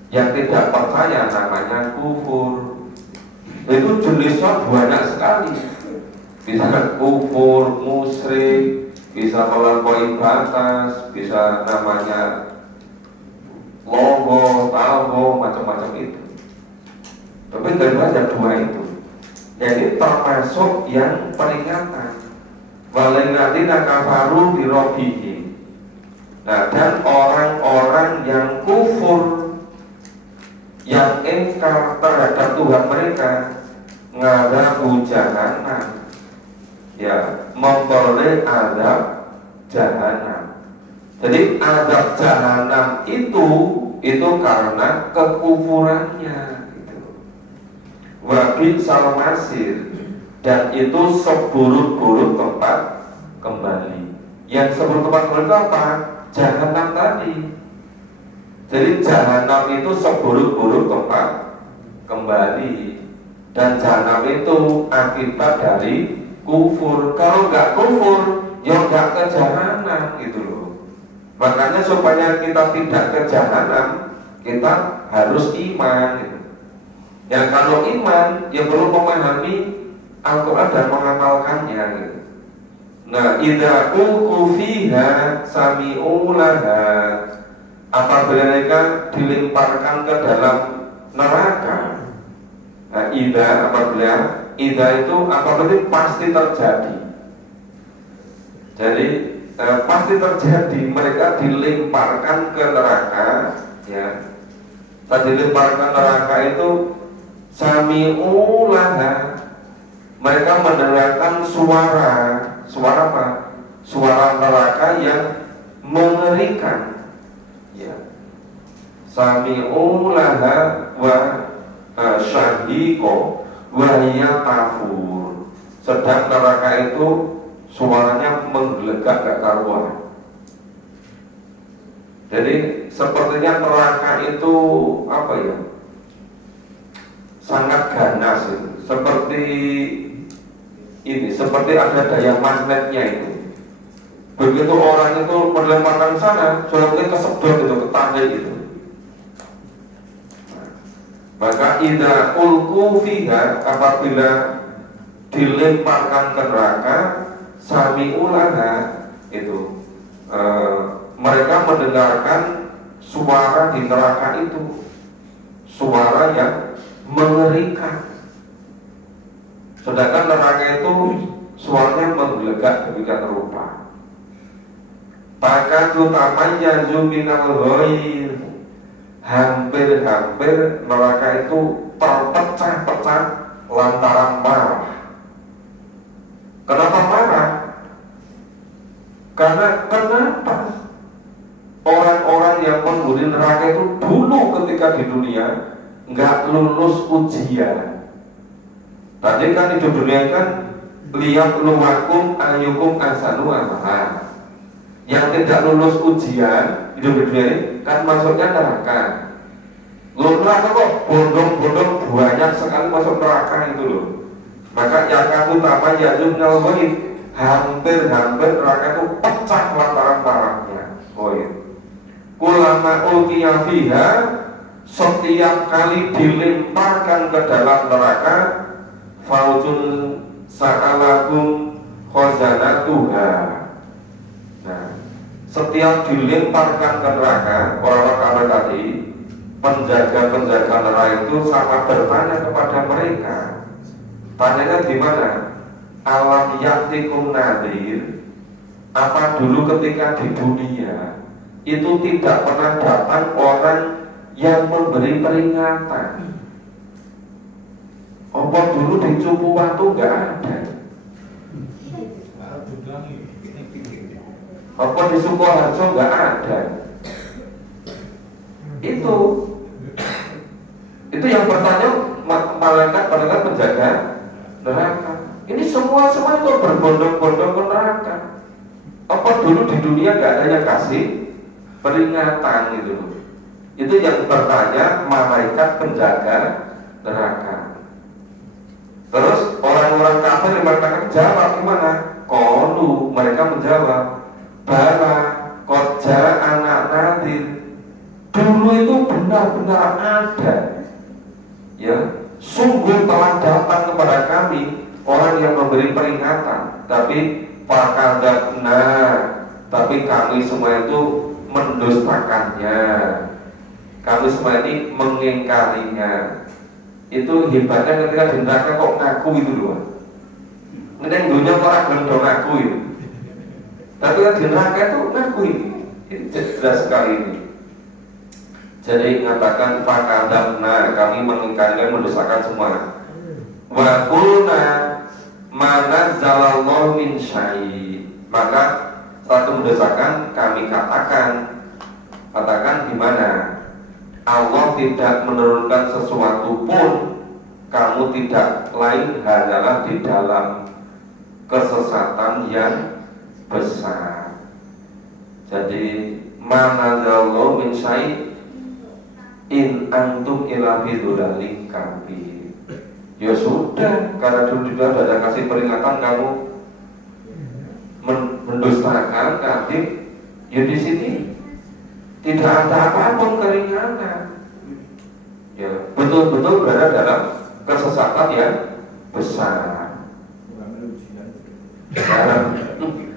yang tidak percaya namanya kufur. Itu jenisnya banyak sekali. Bisa kufur, musyrik, bisa melampaui batas, bisa namanya logo, tahu, macam-macam itu. Tapi daripada dua itu, jadi termasuk yang peringatan. Waladzina kafaru bi rabbihim. Nah, dan orang-orang yang kufur, yang ingkar terhadap Tuhan mereka, ngadzabu jahannam, ya, memperoleh azab jahanam. Jadi azab jahanam itu karena kekufurannya, gitu. Wabi salmasir, dan itu seburuk-buruk tempat kembali. Yang seburuk tempat kembali itu apa? Jahanam tadi. Jadi jahanam itu seburuk-buruk tempat kembali, dan jahanam itu akibat dari kufur. Kalau nggak kufur, ya nggak ke jahanam, gitu loh. Makanya supaya kita tidak ke jahanam, kita harus iman, gitu. Ya kalau iman, ya perlu memahami Al-Quran dan mengamalkannya, gitu. Nah, idza ulqu fiha sami'u laha, apabila mereka dilemparkan ke dalam neraka. Nah, apabila itu pasti terjadi. Jadi pasti terjadi, mereka dilemparkan ke neraka, ya. Tadi dilemparkan neraka itu sami'u laha, mereka mendengarkan suara apa? Suara neraka yang mengerikan, ya. Sami'u laha wa syahiqo wa hiya kafur. Sedang neraka itu suaranya menggelegak gak karuan. Jadi sepertinya neraka itu apa ya? Sangat ganas itu. Seperti ada daya magnetnya itu. Begitu orang itu melemparkan sana, suaranya kesedot itu, ketandai itu. Maka idza ulqu fiha, apabila dilemparkan ke neraka, sami'u laha, itu mereka mendengarkan suara di neraka itu, suara yang mengerikan. Sedangkan neraka itu suaranya menggelegak demikian rupa. Maka tutamayyazu minal ghair, hampir-hampir neraka itu terpecah-pecah lantaran marah. Kenapa marah? Karena kenapa orang-orang yang penghuni neraka itu dulu ketika di dunia nggak lulus ujian. Tadi kan hidup dunia kan liyabluwakum ayyukum ahsanu amala. Yang tidak lulus ujian hidup dunia ini kan masuknya neraka. Neraka kok bondong-bondong banyak sekali masuk neraka itu loh. Maka yang kamu utama yajumnal ghaib, hampir-hampir neraka itu pecah lantaran marahnya. Ulama ulqiya fiha, setiap kali dilemparkan ke dalam neraka, faujun sa'alakum khazanatuha. Nah, setiap dilemparkan ke neraka orang-orang kafir tadi, penjaga-penjaga neraka itu sama bertanya kepada mereka. Tanyanya gimana? Alam yaktikum nadir, apa dulu ketika di dunia itu tidak pernah datang orang yang memberi peringatan? Apa dulu di Cupu Watu nggak ada? Apa di Sukoharjo nggak ada? Itu yang bertanya malaikat penjaga neraka. Ini semua itu berbondong-bondong ke neraka. Apa dulu di dunia nggak ada yang kasih peringatan gitu? Itu yang bertanya malaikat penjaga neraka. Terus orang-orang kafir yang mengatakan, jawab gimana? Qalu, mereka menjawab, bala koja anak nadir. Dulu itu benar-benar ada, ya, sungguh telah datang kepada kami orang yang memberi peringatan. Tapi fakadabna, tapi kami semua itu mendustakannya. Kami semua ini mengingkarinya. Itu hebatnya ketika di neraka kok ngaku itu loh. Ini yang dunia orang belum ngaku itu. Tapi kan di neraka itu ngaku ini. Ini jelas sekali ini. Jadi mengatakan fakadabna, kami mengingkari, mendustakan semua. Wa qulna manazzalallahu min syai'. Maka satu mendustakan kami katakan gimana? Allah tidak menurunkan sesuatu pun, kamu tidak lain hanyalah di dalam kesesatan yang besar. Jadi manazzalallahu min syai' in antum ila bidulaling kabir. Ya sudah, karena dulu juga ada kasih peringatan kamu mendustakan kafir. Ya di sini tidak ada apapun keringanan. Ya, betul-betul berada dalam kesesatan yang besar.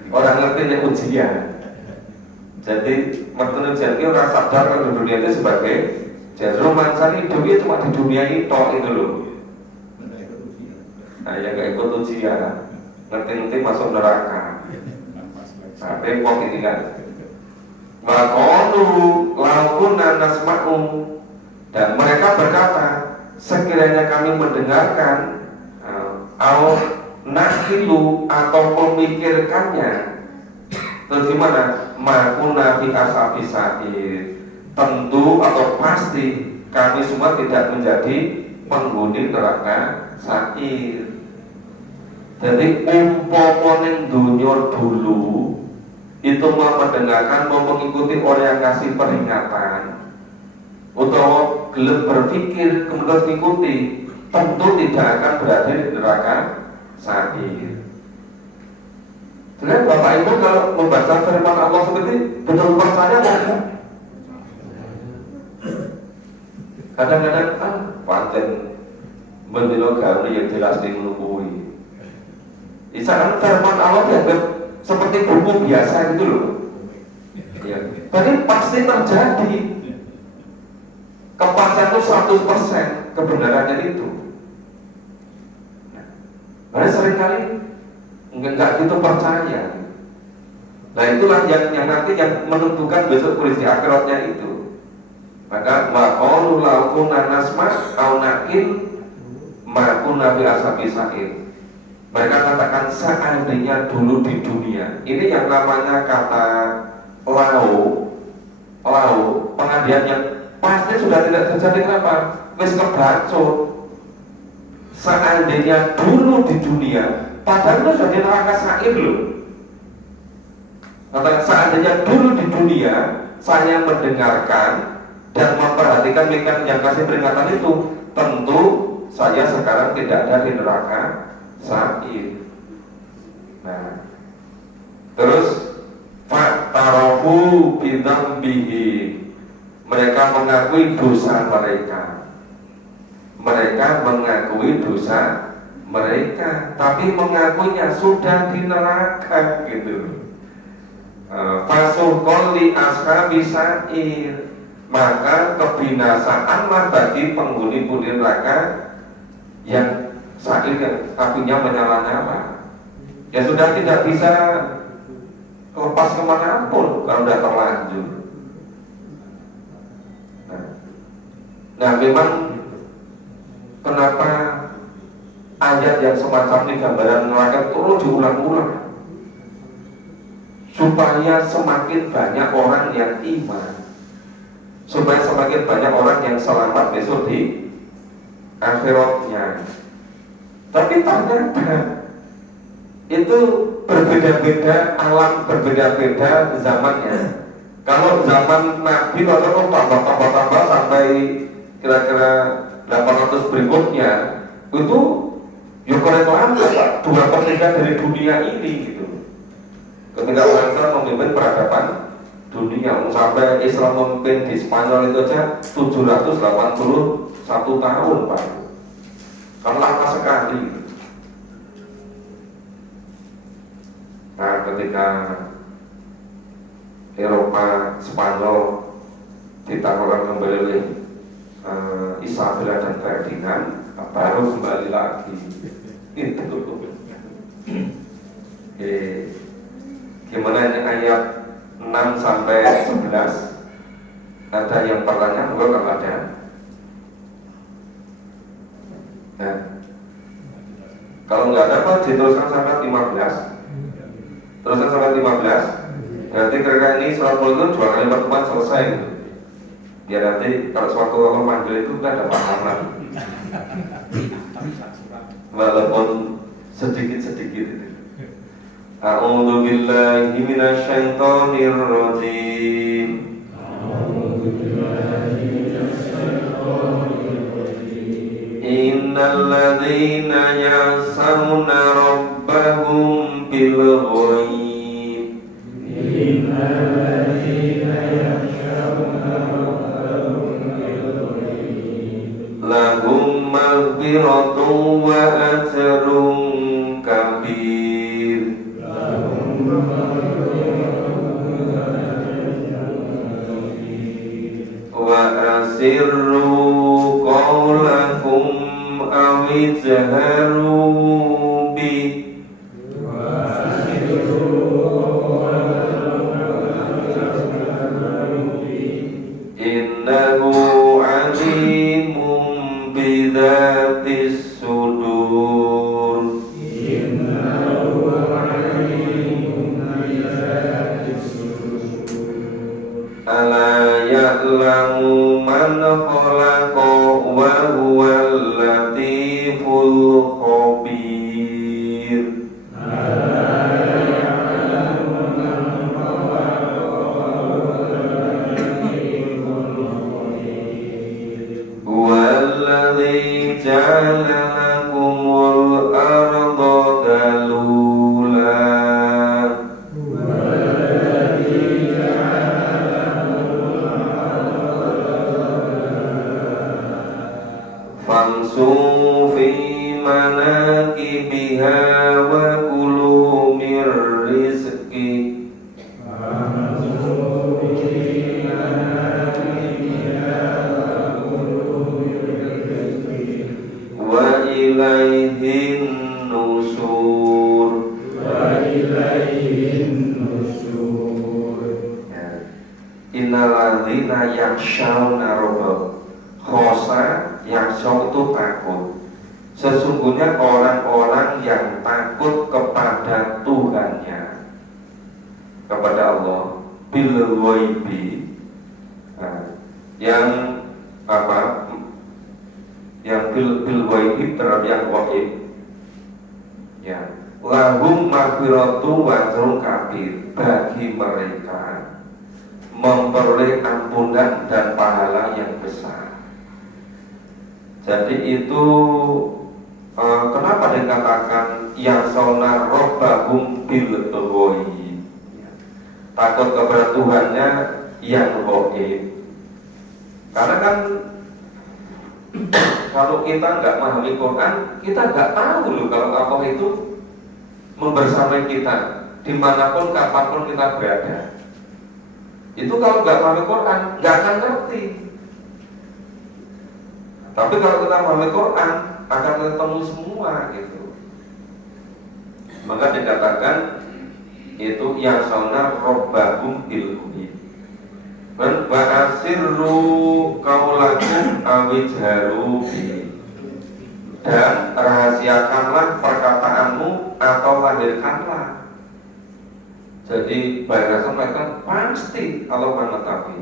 Orang ngerti ujian. Jadi waktu ujian itu orang sadar kalau dunia itu sebagai romansa hidupnya cuma di dunia itu loh. Nah, ya gak ikut ujian, ngerti masuk neraka. Nah, repot ini kan. Maqalu laukuna nasma'u, dan mereka berkata, sekiranya kami mendengarkan au nakilu atau memikirkannya, terus gimana? Makuna fi ashabi sa'ir, tentu atau pasti kami semua tidak menjadi penghuni neraka sa'ir. Jadi umpama ning dunya dulu itu mau mendengarkan, mau mengikuti orang yang kasih peringatan, atau gelap berpikir kemudian mengikuti, tentu tidak akan berada di neraka sa'ir. Jadi Bapak Ibu kalau membaca firman Allah seperti betul percaya kan? Kadang-kadang pancen mendino gawe yang jelas dimenukui. Misalkan firman Allah dianggap seperti buku biasa gitu loh. Ya. Tapi pasti terjadi. Kepastian itu 100% kebenarannya itu. Nah, seringkali enggak gitu percaya. Nah itulah yang nanti yang menentukan besok kondisi akhiratnya itu. Maka wa qalu law kunna nasma' aw naqil ma kunna bi ashabi sa'ir. Mereka katakan seandainya dulu di dunia. Ini yang namanya kata lau, pengadilan yang pasti sudah tidak terjadi. Kenapa? Wis kebacut. Seandainya dulu di dunia, padahal itu sudah di neraka sa'ir loh. Katakan seandainya dulu di dunia saya mendengarkan dan memperhatikan mereka yang kasih peringatan itu, tentu saya sekarang tidak ada di neraka sa'ir. Nah, terus fa'tarafu bidzambihi, mereka mengakui dosa mereka. Mereka mengakui dosa mereka, tapi mengakuinya sudah di neraka gitu. Fasuqol li ashabi sa'ir, maka kebinasaanlah bagi penghuni-penghuni neraka yang saat apinya menyala-nyala. Ya sudah tidak bisa lepas kemanapun kalau sudah terlanjur. Nah memang kenapa ayat yang semacam ini gambaran neraka terus diulang-ulang, supaya semakin banyak orang yang iman, supaya semakin banyak orang yang selamat besok di akhiratnya. Tapi ternyata itu berbeda-beda alam, berbeda-beda zamannya. Kalau zaman Nabi kalau tambah sampai kira-kira 800 berikutnya, itu ya korek lama 2/3 dari dunia ini gitu. Ketika bangsa memimpin peradaban dunia, sampai Islam memimpin di Spanyol itu aja 781 tahun Pak. Kan lama sekali. Nah ketika Eropa, Spanyol ditaklukkan kembali oleh Isabella dan Ferdinand, baru kembali lagi. Itu. Gimana ini ayat 6 sampai 11? Ada yang pertanyaan? Enggak, kalau ada. Nah, kalau nggak ada apa diteruskan sampai 15. Teruskan sampai 15. Berarti kira-kira ini surat Mulk itu 2 kali pertemuan selesai gitu. Biar nanti kalau suatu Allah manggil itu kan ada pahaman, walaupun sedikit-sedikit itu. A'udzu billahi minasyaitonir rajim. Innal ladzina ya'sawna rabbahum bil ghaib. Innal ladzina ya'sawna rabbahum bil ghaib. Lahum maghfiratun wa ajrun kabir. Wa asirru qawlakum aw ijharu bih. Innahu alimun bidatis sudur. Ala ya'lamu man khalaqa wa huwal latiful khabir. Huwallazi ja'ala lakumul arda dalula. Famsu fi manakibiha wa kulu mir rizqi. Wa ilaihin nusur. Innal ladzina yakhshawna rabbahum. Khosa yang syau itu takut. Sesungguhnya orang-orang yang takut kepada Tuhannya, kepada Allah, bil ghaibi. Yang apa? Yang bil ghaibi terhadap yang ghaib. Ya, lahum maghfiratu wa ajrun kabir. Bagi mereka memperoleh ampunan dan pahala yang besar. Jadi itu kenapa dikatakan yang sauna robbahum bil ghaib, takut kepada Tuhannya yang ghaib. Karena kan kalau kita nggak memahami Quran, kita nggak tahu loh kalau Allah itu membersamai kita dimanapun kapanpun kita berada. Itu kalau nggak memahami Quran, nggak akan ngerti. Tapi kalau kita memahami Quran, akan ketemu semua gitu. Maka dikatakan itu yasona robbahum bil ghaib. Man ba'asirru qaulakum awijharu bi. Dan rahasiakanlah perkataanmu atau lahirkanlah. Jadi bahasa mereka pasti Allah mengetahui.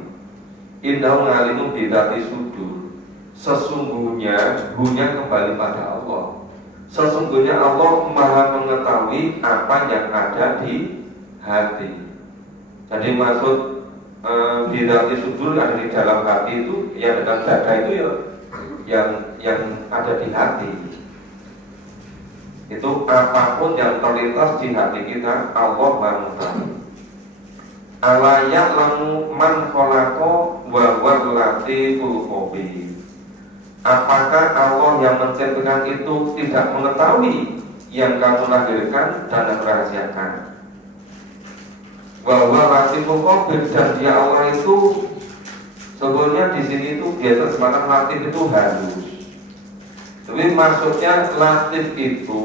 Indah ngalimu bidati sudur. Sesungguhnya hunya kembali pada Allah. Sesungguhnya Allah maha mengetahui apa yang ada di hati. Jadi maksud bidati sudur ada di dalam hati itu, ya dengan dada itu ya yang ada di hati. Itu apapun yang terlintas di hati kita, Allah mengetahui. Ala ya'lamu man khalaqa wa huwal latiful khabir. Apakah Allah yang menciptakan itu tidak mengetahui yang kamu lahirkan dan merahasiakan? Wa huwal latiful khabir, dan Dia Allah itu sebetulnya di sini itu biasa semacam latif itu halus. Tapi maksudnya latif itu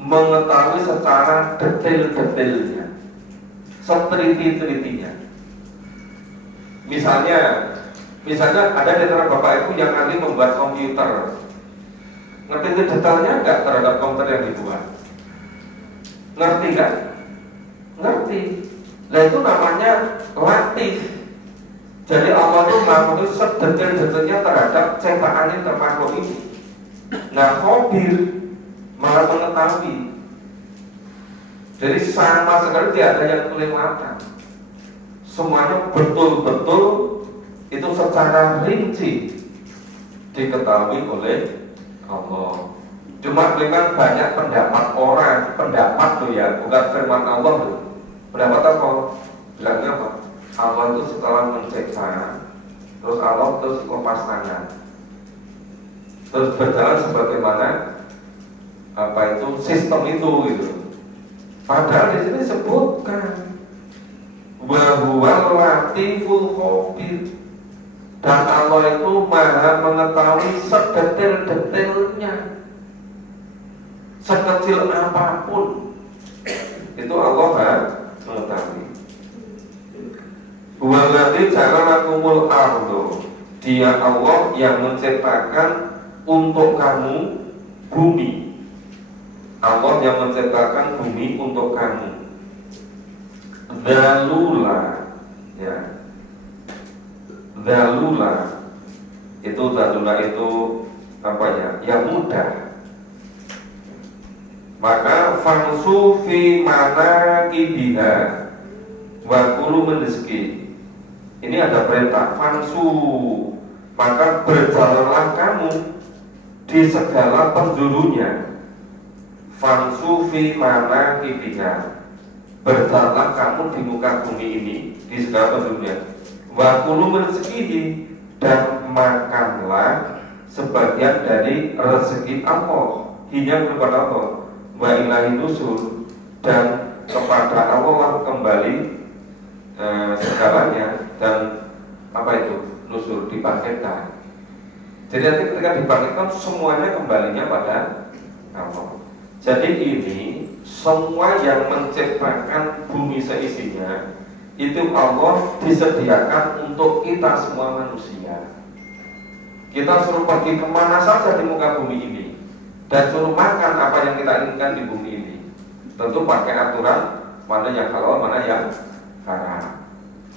mengetahui secara detail-detailnya, seteliti-telitinya. Misalnya ada di antara bapak ibu yang ahli membuat komputer, ngerti detailnya nggak terhadap komputer yang dibuat? Ngerti nggak? Ngerti. Nah itu namanya latif. Jadi Allah itu mengetahui sedetail-detailnya terhadap ciptaan yang termakhluk ini. Nah, khabir malah mengetahui. Jadi sama sekali tidak ada yang kelewatan. Semuanya betul-betul itu secara rinci diketahui oleh Allah. Cuma memang banyak pendapat tuh ya, bukan firman Allah tuh. Pendapat apa? Bilangnya apa? Allah itu setelah mencipta, terus Allah terus lepas tangan, terus berjalan sebagaimana apa itu sistem itu gitu. Padahal di sini disebutkan wa huwal latiful khabir, dan Allah itu maha mengetahui sedetail-detailnya, sekecil apapun itu Allah maha mengetahui. Walladzi ja'alakumul ardo, Dia Allah yang menciptakan untuk kamu bumi. Allah yang menciptakan bumi untuk kamu. Dalula, ya. Dalula itu apa ya? Yang mudah. Maka fansu fi manaqibiha wa kulu min rizqi. Ini ada perintah fansu, maka berjalanlah kamu di segala penjurunya. Fansu fi manaqibiha, berjalanlah kamu di muka bumi ini di segala penjurunya. Wa kulu min rizqihi, dan makanlah sebagian dari rezeki Allah. Hanya kepada Allah. Wa ilahi nusur, dan kepada Allah lah kembali segalanya, dan apa itu nusur, dibangkitkan. Jadi nanti ketika dibangkitkan semuanya kembalinya pada Allah. Jadi ini semua yang menciptakan bumi seisinya itu Allah disediakan untuk kita semua manusia. Kita suruh pergi kemana saja di muka bumi ini dan suruh makan apa yang kita inginkan di bumi ini. Tentu pakai aturan mana yang halal, mana yang haram.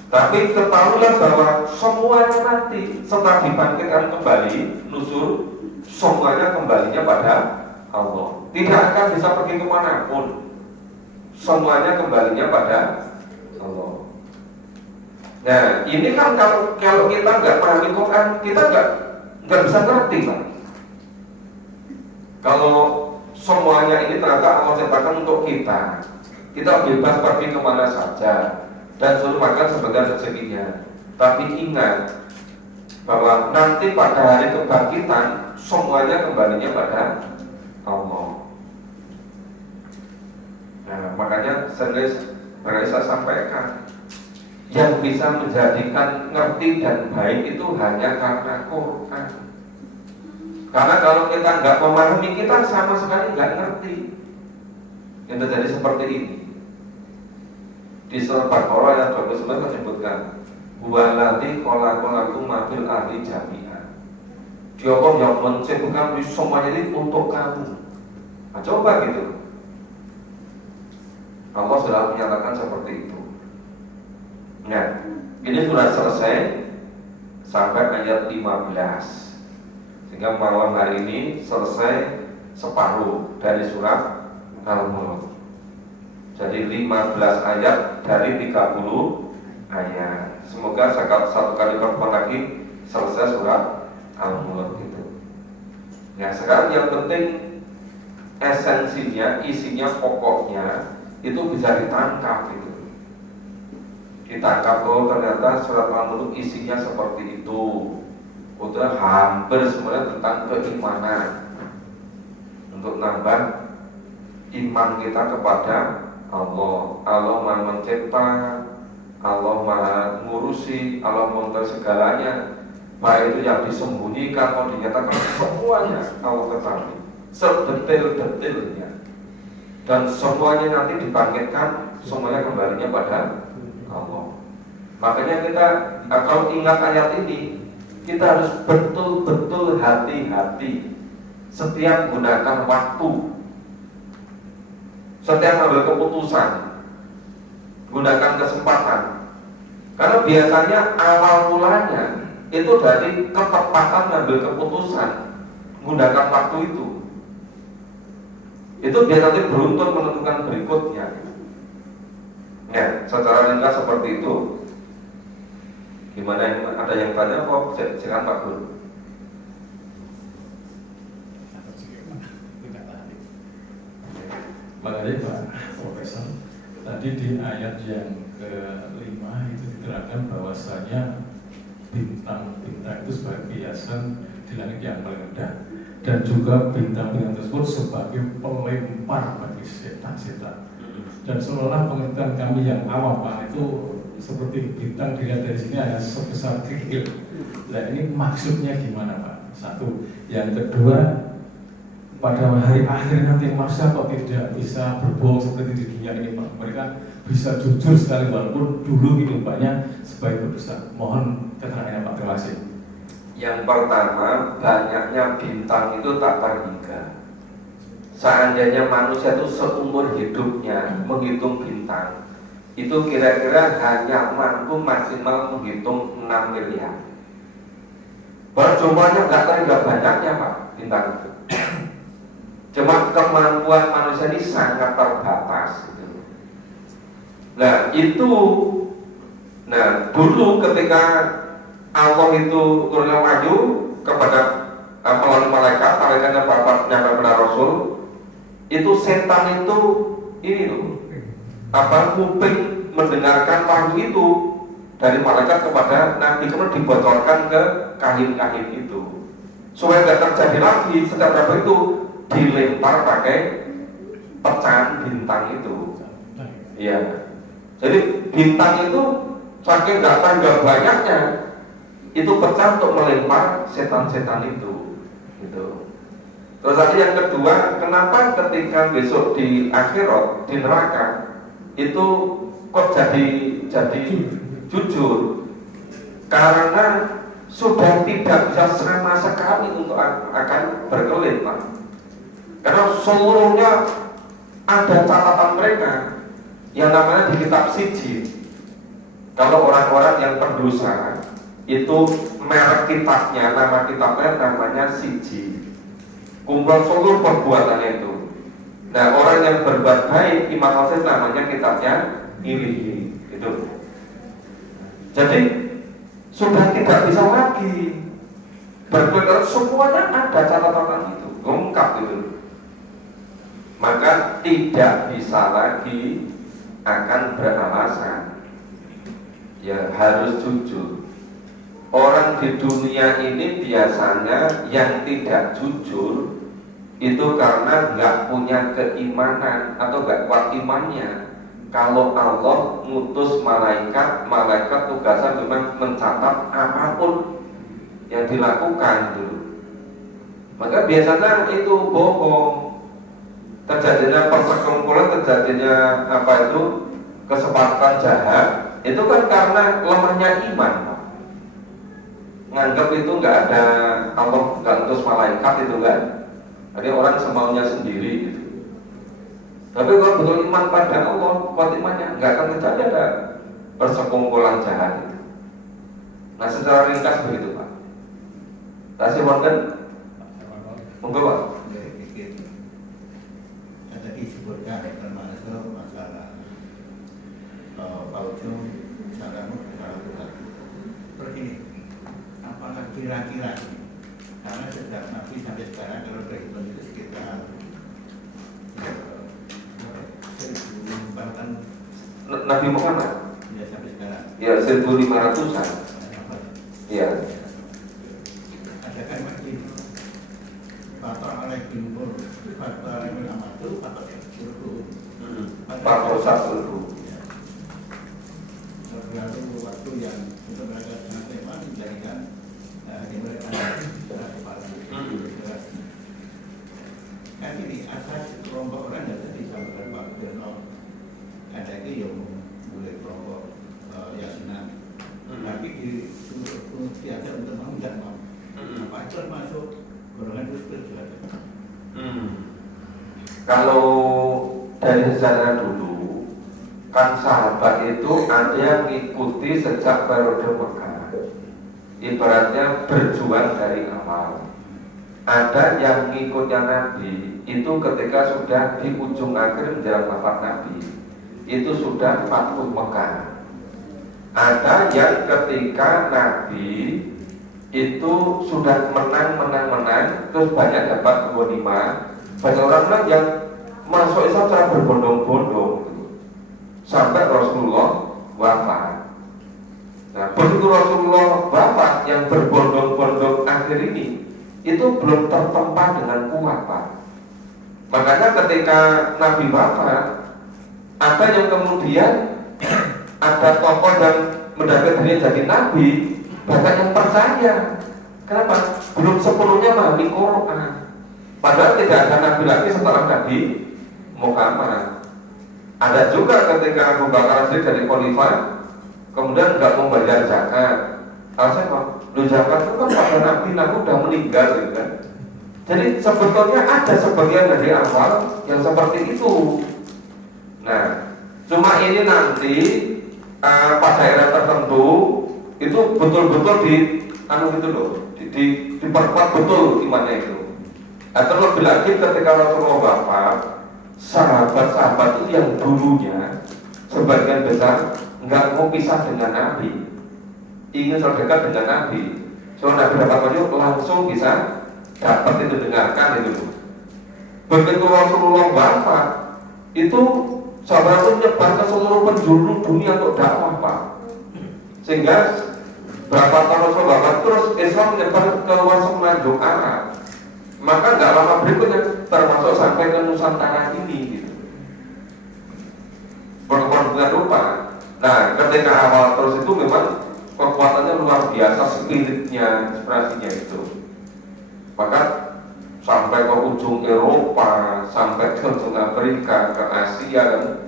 Tapi ketahuilah bahwa semuanya nanti setelah dibangkitkan kembali, nusur, semuanya kembalinya pada Allah. Tidak akan bisa pergi kemanapun. Semuanya kembalinya pada Allah. Nah, ini kan kalau kita nggak pahami Quran, kita nggak bisa ngerti, Pak. Kalau semuanya ini ternyata Allah ciptakan untuk kita bebas pergi kemana saja dan suruh makan sebagian rezekinya. Tapi ingat bahwa nanti pada hari kebangkitan semuanya kembalinya pada Allah. Nah, makanya saya sampaikan Yang bisa menjadikan ngerti dan baik itu hanya karena Quran. Karena kalau kita nggak memahami, kita sama sekali nggak ngerti. Yang terjadi seperti ini. Di surat Baqarah ayat 29 disebutkan, "Huwallazi khalaqalakum ma fil ardi jami'an." Dia Allah yang menciptakan semuanya ini untuk kamu. Nah, coba gitu. Allah sudah menyatakan seperti itu. Nah, ini sudah selesai sampai ayat 15. Sehingga malam hari ini selesai separuh dari surat Al-Mulk. Jadi 15 ayat dari 30 ayat. Semoga satu kali pertemuan lagi selesai surat Al-Mulk itu. Nah, sekarang yang penting esensinya, isinya, pokoknya itu bisa ditangkap gitu. Ditangkap, oh ternyata surat Al-Mulk isinya seperti itu. Udah hampir semuanya tentang keimanan, untuk nambah iman kita kepada Allah. Allah Maha Mencipta, Allah Maha Ngurusi, Allah mengatur segalanya. Baik itu yang disembunyikan atau dinyatakan, semuanya Allah ketahui sedetail-detailnya. Dan semuanya nanti dibangkitkan, semuanya kembalinya pada Allah. Makanya kita kalau ingat ayat ini, kita harus betul-betul hati-hati setiap gunakan waktu, setiap ambil keputusan, gunakan kesempatan. Karena biasanya awal mulanya itu dari ketepatan ambil keputusan, gunakan waktu itu. Itu biasanya beruntun menentukan berikutnya. Ya, secara ringkas seperti itu. Gimana, ada yang tanya kok? Silakan Pak Guru. Makanya Pak Profesor, tadi di ayat yang ke-5 itu diterangkan bahwasanya bintang-bintang itu sebagai hiasan di langit yang paling rendah, dan juga bintang-bintang tersebut sebagai pelempar bagi setan-setan. Dan seolah pengertian kami yang awam Pak itu seperti bintang dilihat dari sini hanya sebesar kerikil. Nah, ini maksudnya gimana Pak? Satu. Yang kedua, pada hari akhir nanti manusia kok tidak bisa berbohong seperti di dunia ini Pak? Mereka bisa jujur sekali walaupun dulu kehidupannya sebagai berdosa. Mohon keterangannya Pak. Terima kasih. Yang pertama, banyaknya bintang itu tak terhingga. Seandainya manusia itu seumur hidupnya menghitung bintang, itu kira-kira hanya mampu maksimal menghitung 6 miliar. Jumlahnya nggak terhingga banyaknya Pak, bintang itu. Cuma kemampuan manusia ini sangat terbatas gitu. Nah itu, dulu ketika Allah itu turunnya wahyu kepada melalui malaikatnya kepada Rasul, itu setan itu ini loh, kuping mendengarkan wahyu itu dari malaikat kepada Nabi, kemudian dibocorkan ke kahin-kahin itu supaya tidak terjadi lagi. Setiap itu dilempar pakai pecahan bintang itu. Iya. Jadi bintang itu saking nggak tangga banyaknya, itu pecah untuk melempar setan-setan itu. Gitu. Terus tadi yang kedua, kenapa ketika besok di akhirat, di neraka itu kok jadi jujur? Karena sudah tidak bisa sama sekali untuk akan berkelit Pak. Karena seluruhnya ada catatan mereka yang namanya di kitab sijil. Kalau orang-orang yang berdosa itu merek kitabnya, nama kitabnya namanya sijil. Kumpulan seluruh perbuatannya itu. Nah, orang yang berbuat baik, Imam Al-Hafiz namanya kitabnya ini, itu. Jadi sudah tidak bisa lagi berkelit, semuanya ada catatan itu, lengkap itu. Maka tidak bisa lagi akan beralasan. Ya harus jujur. Orang di dunia ini biasanya yang tidak jujur itu karena nggak punya keimanan atau nggak kuat imannya. kalau Allah ngutus malaikat, malaikat tugasnya memang mencatat apapun yang dilakukan dulu. Maka biasanya itu bohong. Terjadinya persekongkolan, terjadinya apa itu kesepakatan jahat, itu kan karena lemahnya iman. Nganggap itu nggak ada Allah, nggak utus malaikat itu kan. Jadi orang semaunya sendiri gitu. Tapi kalau betul iman pada Allah, kuat imannya, nggak akan terjadi ada persekongkolan jahat itu. Nah secara ringkas begitu Pak. Kasih wonten, monggo Pak. Tadi disebutkan termasuk masalah Paujung Salamu Tuhan. Seperti ini, apakah kira-kira karena sejak Nabi sampai sekarang kalau berhitung itu sekitar 1000-an Nabi Muhammad ya sampai sekarang. ya 1500-an. Ya. Adakan lagi faktor oleh timur, faktor oleh amatu, faktor suruh. Faktor satu. Lalu waktu yang untuk mereka sangat lemah menjadikan di mereka kepala. Kan ini asas kelompok orang yang tadi disampaikan Pak Jono, ada itu yang mulai kelompok Yasinan. Tapi di seluruh tiada untuk mau tidak mau. Apa itu masuk golongan itu juga. Kalau dari sejarah dulu kan sahabat itu ada yang mengikuti sejak periode Mekah, ibaratnya berjuang dari awal. Ada yang ngikutnya Nabi itu ketika sudah di ujung akhir menjelang wafat Nabi, itu sudah Fathu Mekah. Ada yang ketika Nabi itu sudah menang, terus banyak dapat ghanimah. Banyak orang yang masuk Islam secara berbondong-bondong sampai Rasulullah wafat. Nah, begitu Rasulullah wafat, yang berbondong-bondong akhir ini itu belum tertempa dengan kuat, Pak. Makanya ketika Nabi wafat, ada yang kemudian ada tokoh yang mendapat diri jadi Nabi, banyak yang percaya. Kenapa? Belum sepenuhnya memahami Quran. Padahal tidak ada Nabi lagi setelah Nabi Muhammad. Ada juga ketika Abu Bakar Siddiq dari khalifah, kemudian nggak membayar zakat. Alasannya apa? Lu zakat itu kan pada Nabi udah meninggal, gitu kan? Jadi sebetulnya ada sebagian dari awal yang seperti itu. Nah, cuma ini nanti pada era tertentu itu betul-betul diperkuat betul imannya itu. Nah, terlebih lagi ketika Rasulullah wafat, sahabat-sahabat itu yang dulunya sebagian besar nggak mau pisah dengan Nabi, ingin terdekat dengan Nabi. So Nabi dapat wahyu langsung bisa dapat itu, dengarkan itu. Begitu Rasulullah wafat, itu sahabat itu nyebar ke seluruh penjuru dunia untuk dakwah, Pak. Sehingga berapa tahun Rasulullah wafat, terus Islam menyebar ke luar semenanjung Arab. Maka nggak lama berikutnya termasuk sampai ke Nusantara ini, gitu. Bukan lupa. Nah, ketika awal terus itu memang kekuatannya luar biasa, spiritnya, inspirasinya itu. Maka sampai ke ujung Eropa, sampai ke ujung Afrika, ke Asia, dan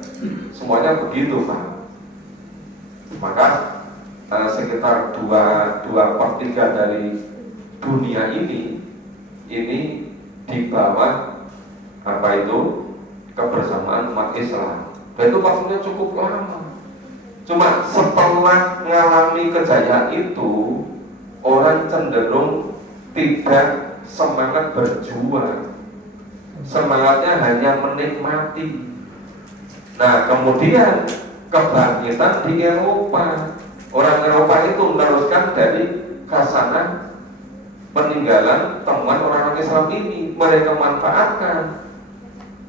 semuanya begitu, Pak. Maka sekitar 2/3 dari dunia ini di bawah apa itu kebersamaan umat Islam. Dan itu waktunya cukup lama. Cuma setelah mengalami kejayaan itu, orang cenderung tidak semangat berjuang, semangatnya hanya menikmati. Nah, kemudian kebangkitan di Eropa, orang Eropa itu meneruskan dari khasanah peninggalan temuan orang-orang Islam ini. Mereka manfaatkan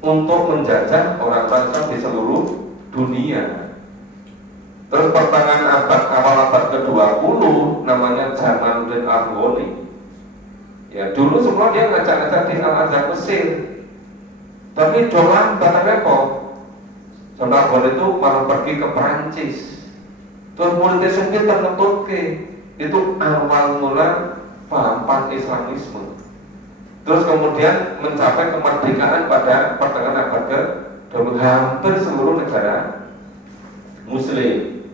untuk menjajah orang-orang Islam di seluruh dunia. Terus pertengahan awal abad ke-20 namanya Jamaluddin Al-Ghani. Ya, dulu semua dia ngajak-ngajak di Al-Azhar Mesir. Tapi dolan batangnya kok Sontarbon itu malah pergi ke Perancis. Terus politisme kita ngetutke itu awal mula paham pan-Islamisme. Terus kemudian mencapai kemerdekaan pada pertengahan abad ke-20 hampir seluruh negara Muslim.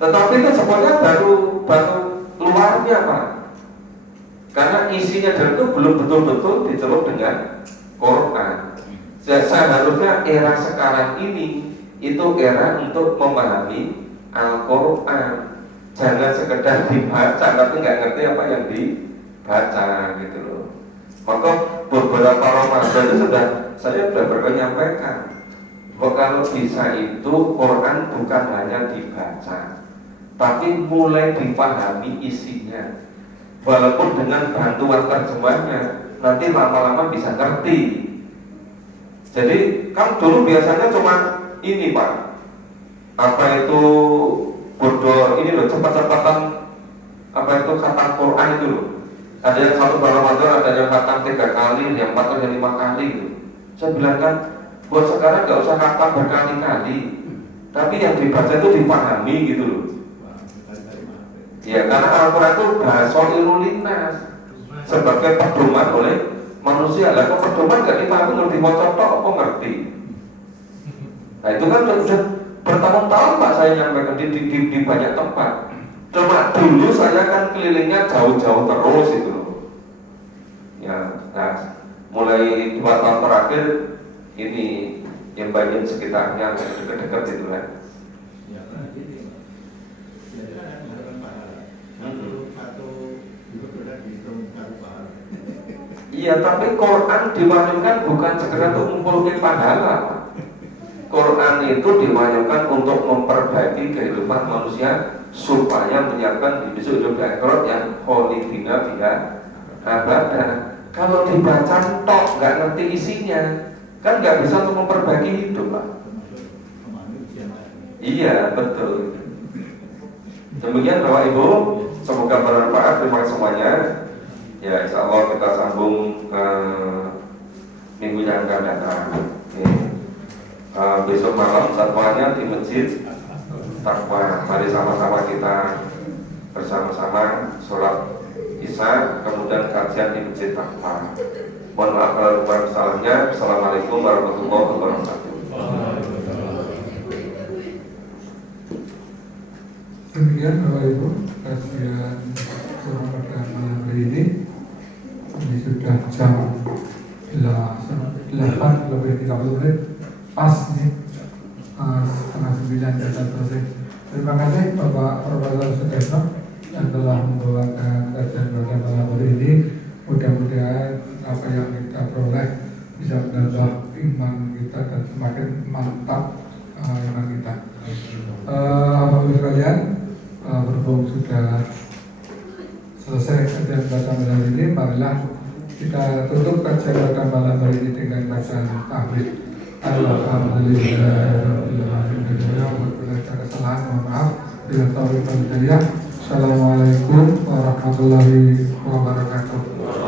Tetapi itu semuanya baru luarnya Pak. Karena isinya dari itu belum betul-betul dicelup dengan Quran. Seharusnya era sekarang ini itu era untuk memahami Al-Quran. Jangan sekedar dibaca tapi nggak ngerti apa yang dibaca gitu loh. Maka beberapa Ramadan itu saya sudah menyampaikan bahwa kalau bisa itu Quran bukan hanya dibaca, tapi mulai dipahami isinya. Walaupun dengan bantuan terjemahnya nanti lama-lama bisa ngerti. Jadi kan dulu biasanya cuma ini Pak, apa itu bodoh ini loh, cepat-cepatan apa itu khatam Quran itu loh. Ada yang satu Ramadan, ada yang khatam 3 kali, yang 4 atau yang 5 kali gitu. Saya bilang kan, buat sekarang gak usah khatam berkali-kali, tapi yang dibaca itu dipahami gitu loh. Ya karena Al-Quran itu bahasa ilulinas sebagai pedoman oleh manusia. Lah kok pedoman gak dipahami, ngerti wacana apa ngerti. Nah itu kan sudah bertahun-tahun Pak saya nyampaikan di banyak tempat. Cuma dulu saya kan kelilingnya jauh-jauh terus itu loh. Ya, nah mulai 2 tahun terakhir ini yang bagian sekitarnya dekat-dekat itu kan. Ya kan gini, jadi kan harapan pahala. Satu itu sudah dihitung satu pahala. Iya, tapi Quran diwajibkan bukan sekedar untuk mengumpulkan pahala. Quran itu diwajibkan untuk memperbaiki kehidupan manusia supaya menyiapkan di besok hidup di akhirat yang kholidina biha abada. Kalau dibaca tok nggak ngerti isinya, kan nggak bisa untuk memperbaiki hidup Pak. Iya betul. Demikian Bapak Ibu, semoga bermanfaat. Terima kasih semuanya. Ya insya Allah kita sambung minggu yang akan datang. Besok malam satwanya di Masjid Taqwa. Mari sama-sama kita bersama-sama sholat Isya, kemudian kajian di Masjid Taqwa. Mohon maaf kalau kurang salahnya. Assalamualaikum warahmatullahi wabarakatuh. Demikian Bapak Ibu kajian Ramadan malam hari ini. Ini sudah jam 8 lebih 30 menit. Pas nih, setengah 9 kita selesai. Terima kasih Bapak Profesor Sudesno yang telah membawakan kajian pada malam hari ini. Mudah-mudahan apa yang kita peroleh bisa menambah iman kita dan semakin mantap iman kita. Bapak-Ibu sekalian, berhubung sudah selesai kajian pada malam ini, marilah kita tutup kajian pada malam hari ini dengan bacaan tahmid. Kesalahan, mohon maaf. Bila tahu kita. Assalamualaikum warahmatullahi wabarakatuh.